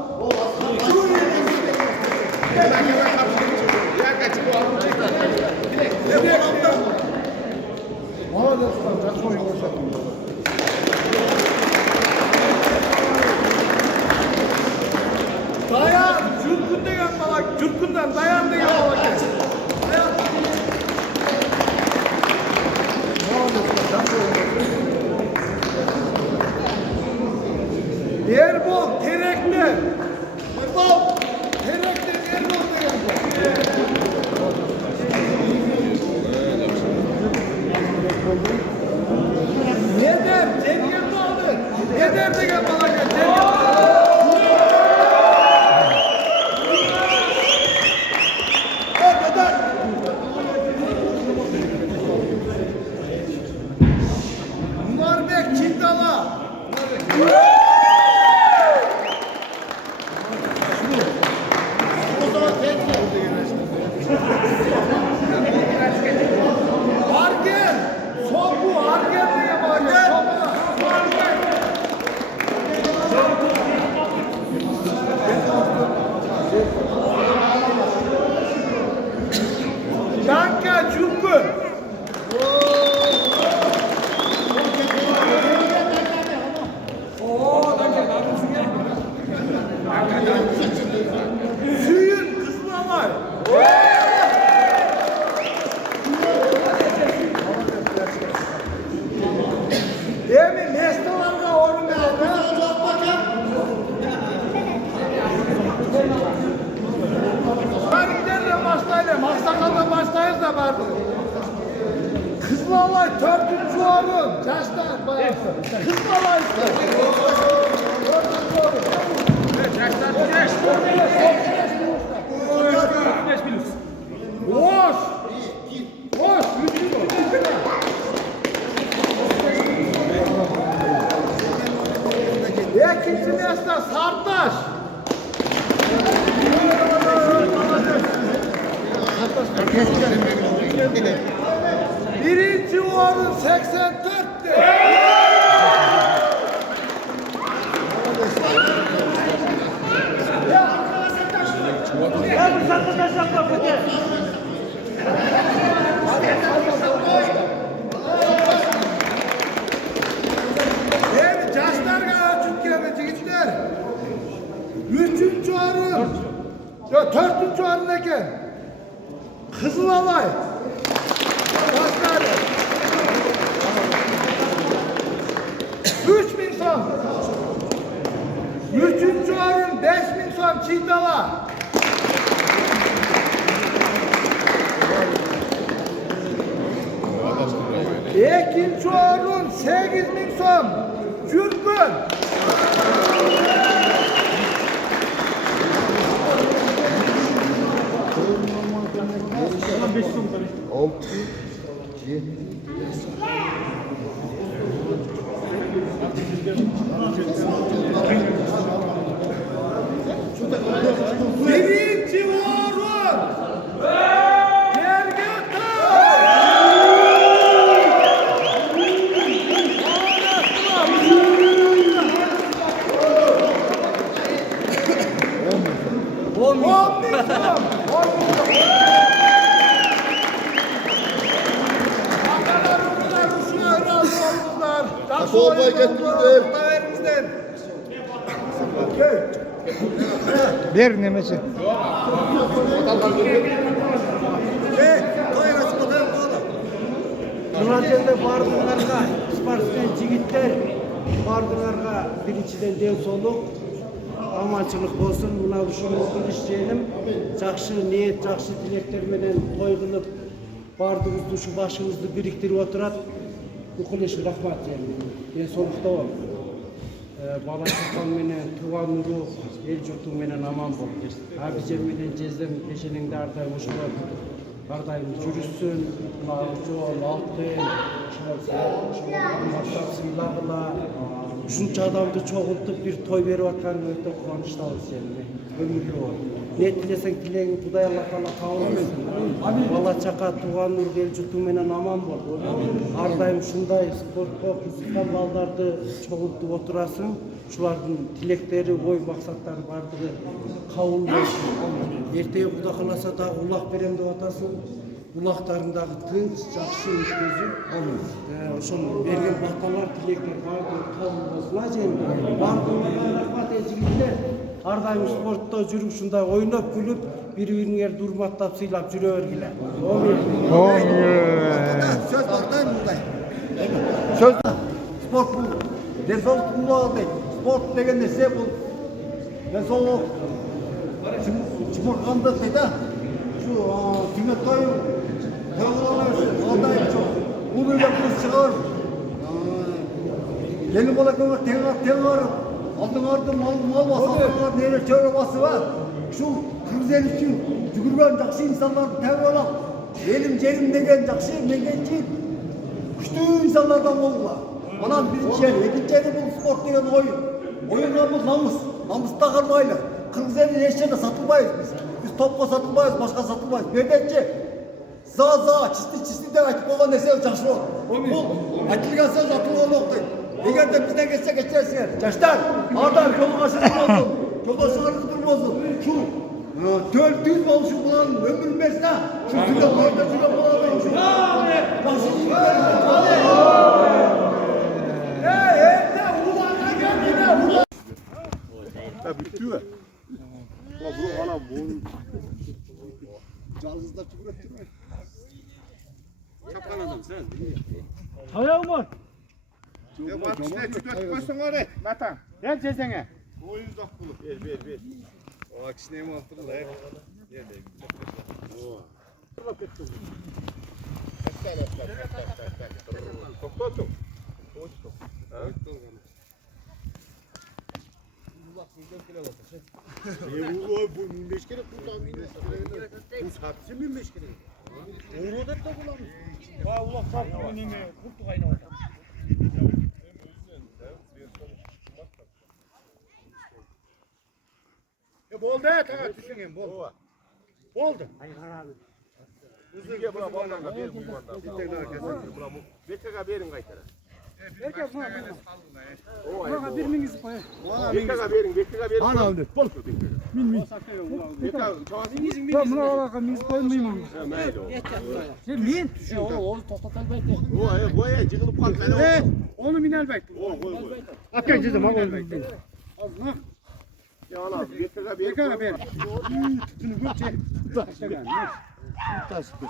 Dayan, cürkün degen balak, cürkünden dayan degen balak. Dayan. Erbol, terekli. Erbol, terekli, erbol degen Yeder, cengiye aldı. Yeder degen balak. Nurbek Çindala. Argen, sobu Argen diye bağırıyor. Danka Cümbür. Suyun kızmalar. Demin mesleğinde onun mesleğinde çok bakın. Tarihlerle başlayalım, Aksakal'da başlayız da vardı. Kızmalay 4. orun. Yaşlar bayağı. Kızmalay 4. orun. Boş! Boş! İkinci mesle Sartaş. Birinci orun 84'tü. Evet, Caşlarga Türkiye'ye gittiler. 3. arın, 4. arındayken Kızılalay. Caşlar. 3000 son. so'm. 3-cü o'rin 5.000 so'm Çiğdala. 2-nji o'rin 8.000 so'm Jürgün. 1-nji o'rin Ver nemesi. Mына жерде бардыңарга спортсмен жигиттер бардыңарга биринчиден ден соолук аманчылык болсун. Мына ушул иш жыйыным жакшы ниет, жакшы тилектер менен той кылып бардыгыбызды ушу башыбызды бириктирип отурат. Бүкүл иш рахмат жыйыным. Ден соолукта бол. Бала чакаң менен тууган уру эл журтуң менен аман бол. Абижем менен жездем пешениңде ар дайым ушулар ар дайым жүрүшсүн. Мына жол алтын маштап сыйлагыла ушунча адамды чогултуп бир той берип атканга өтө кубанычтабыз эми. Өмүрлүү бол. Не тилесең тилегиң Кудай Алла Таала кабыл этсин. Бала чака тууган урук эл журтуң менен аман бол. Ар дайым ушундай спортко кызыккан балдарды чогултуп отурасың. Ушулардын тилектери, ой максаттары бардыгы кабыл болсун. Эртеге Кудай кааласа дагы улак берем деп атасың. Улактарың дагы тынч, жакшы өткөзүп, ошол берген баталар, тилектер бардыгы кабыл болсун. Ажен бардыгына рахмат жигиттер. Ар дайым спортто жүрүп ушундай ойноп күлүп, бири-бириңерди урматтап, сыйлап жүрө бергиле. Söz bardayım bunday. Söz sport bu. Densoluk kulluğa değil. Sport degen nese bu. Densoluk sport deydi. Şu kıymet koyun. Aldayım çok. Bu böyle kız çıkar. Yeni bola kömür teğar. Aldın mal bası. Nere çöre bası var. Şu kırzen için жүгүргөн жакшы инсандарды табып алам. Элим жерим деген жакшы меңгенчи күчтүү инсандардан болгула. Анан биринчи жери, экинчи жери бул спорт деген оюн. Оюнга бул намыс. Намыста кармайлы. Кыргыз элин эч жерде сатылбайбыз биз. Биз топко сатылбайбыз, башка сатылбайбыз. Бердечи чисти деп айтып койгон нерсе жакшы болот. Бул айтылган сөз атылган окуйт. Эгерде бизден кетсе кечерсиңер. Жаштар, адам жолугашыңыз болсун. Жолдошуңарыңыз болсун. Şu töl düz boluşu bulan ömür mesna. Şu süre koyda süre bulan. Başı Bitiyor. Bu hala bu. Calızda tükürüp Çapkan adam sen. Ayağım var. Ya bak işte tükürüp koysun oraya. Matan. Gel cezene. Oyun uzak bulur. Ver. O akşine mi attın da? Nerede? Toplatın. Bu 15 kere buradan 15 kere. Bu sapsı 15 kere. Onu da bulamız. Ha ulak saptı bunu kurtu kaynağı. Boldu ta düşünün bol. Oldu. Hayır abi. Üzüge buna boldan bir bulmanda. Bir tek kesin buna BK'ga verin kaytara. Herkes buna. Buna bir mingiz koy. BK'ga verin. Ana öyle. Bol. Min. BK çavası mizin min. Buna alaka mingiz koymayayım. Sen min? Onu toxtatalbaydı. Bu ya jığılıp kaldı. Onu min elbet. Atkan cızım ha elbet. Azma. Ya ana BK'ga verin. BK'ga verin. Tutunu göçe. Taştan. Taştı.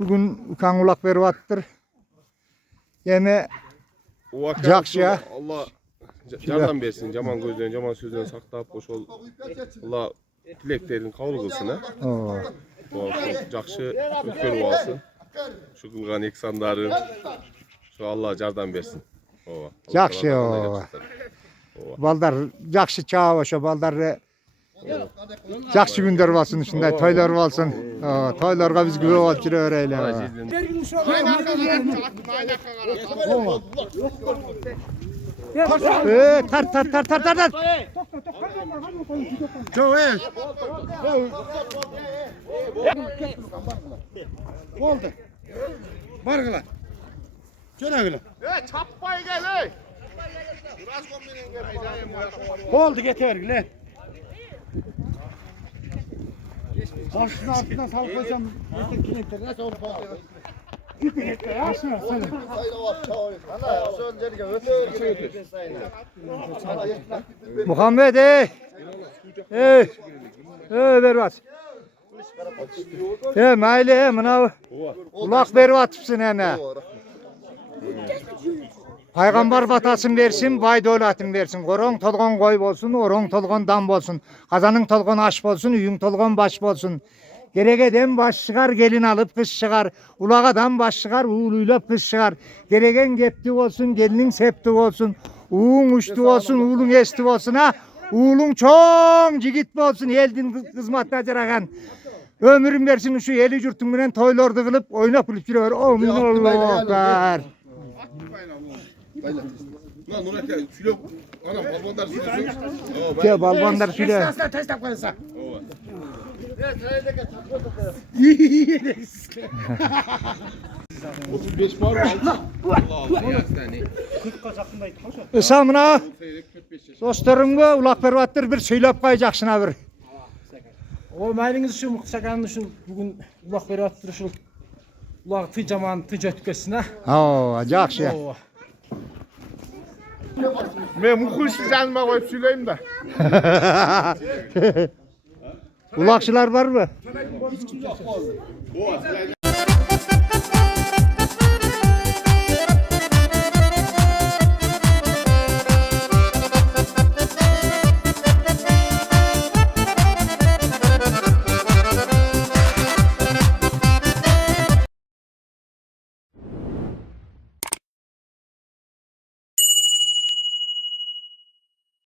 Bugün ukan ulak berip attır. Yeme Jakşı. Allah yardım versin. Jaman gözden, jaman sözden saktap oşol. Allah tileklerin kabul kılsın ha. Jakşı ötkörüp alsın. Şu kılgan eksanların şu Allah yardım versin. Jakşı. Baldar jakşı çağa başa baldar jakşı günler olsun şunday toylar olsun. Toylarga biz güve olup jüre öreyle. Tar. Oldu. Bargılar. Çöne Çappay gel ey. Oldu getir gile. Karşının altından sal koysam bütün kinekler nasıl olur? Muhammed berip at. Mayli mına ulak berip atıpsın heme. Paygambar batasın versin, bay dövlatin versin. Orong tolgon koy bolsun, orong tolgon dam bolsun. Kazanın tolgon aş bolsun, üyün tolgon baş bolsun. Geregeden baş çıkar, gelin alıp kız çıkar. Ulağadan baş çıkar, uğuluylap kız çıkar. Geregen gepti olsun, gelinin septi olsun. Uğun uçtu olsun, uğulun esti olsun ha. Uğulun çoğun jigit bolsun, eldin kızmatına jaragan. Ömürün versin şu eli jurtun bilen toylordu kılıp, oynap kılıp jürever. Allahu akbar. Lan Nurat ya sülök anam balbandar sülüksün. Ke balbandar sülö. Esasla test koysa. 35 var mı? Allah yani. Isamına dostlarımga ulak berip attır bir söylep koyacaksın ha bir. O maylingizde şu muqsaganni şu bugun ulaq berip attır şu ulaq tı jaman tı jötkessin ha. Jakşı. Men muhuşsiz yanıma koyup söyleyeyim de. Ulakçılar var mı? Hiç kim yok.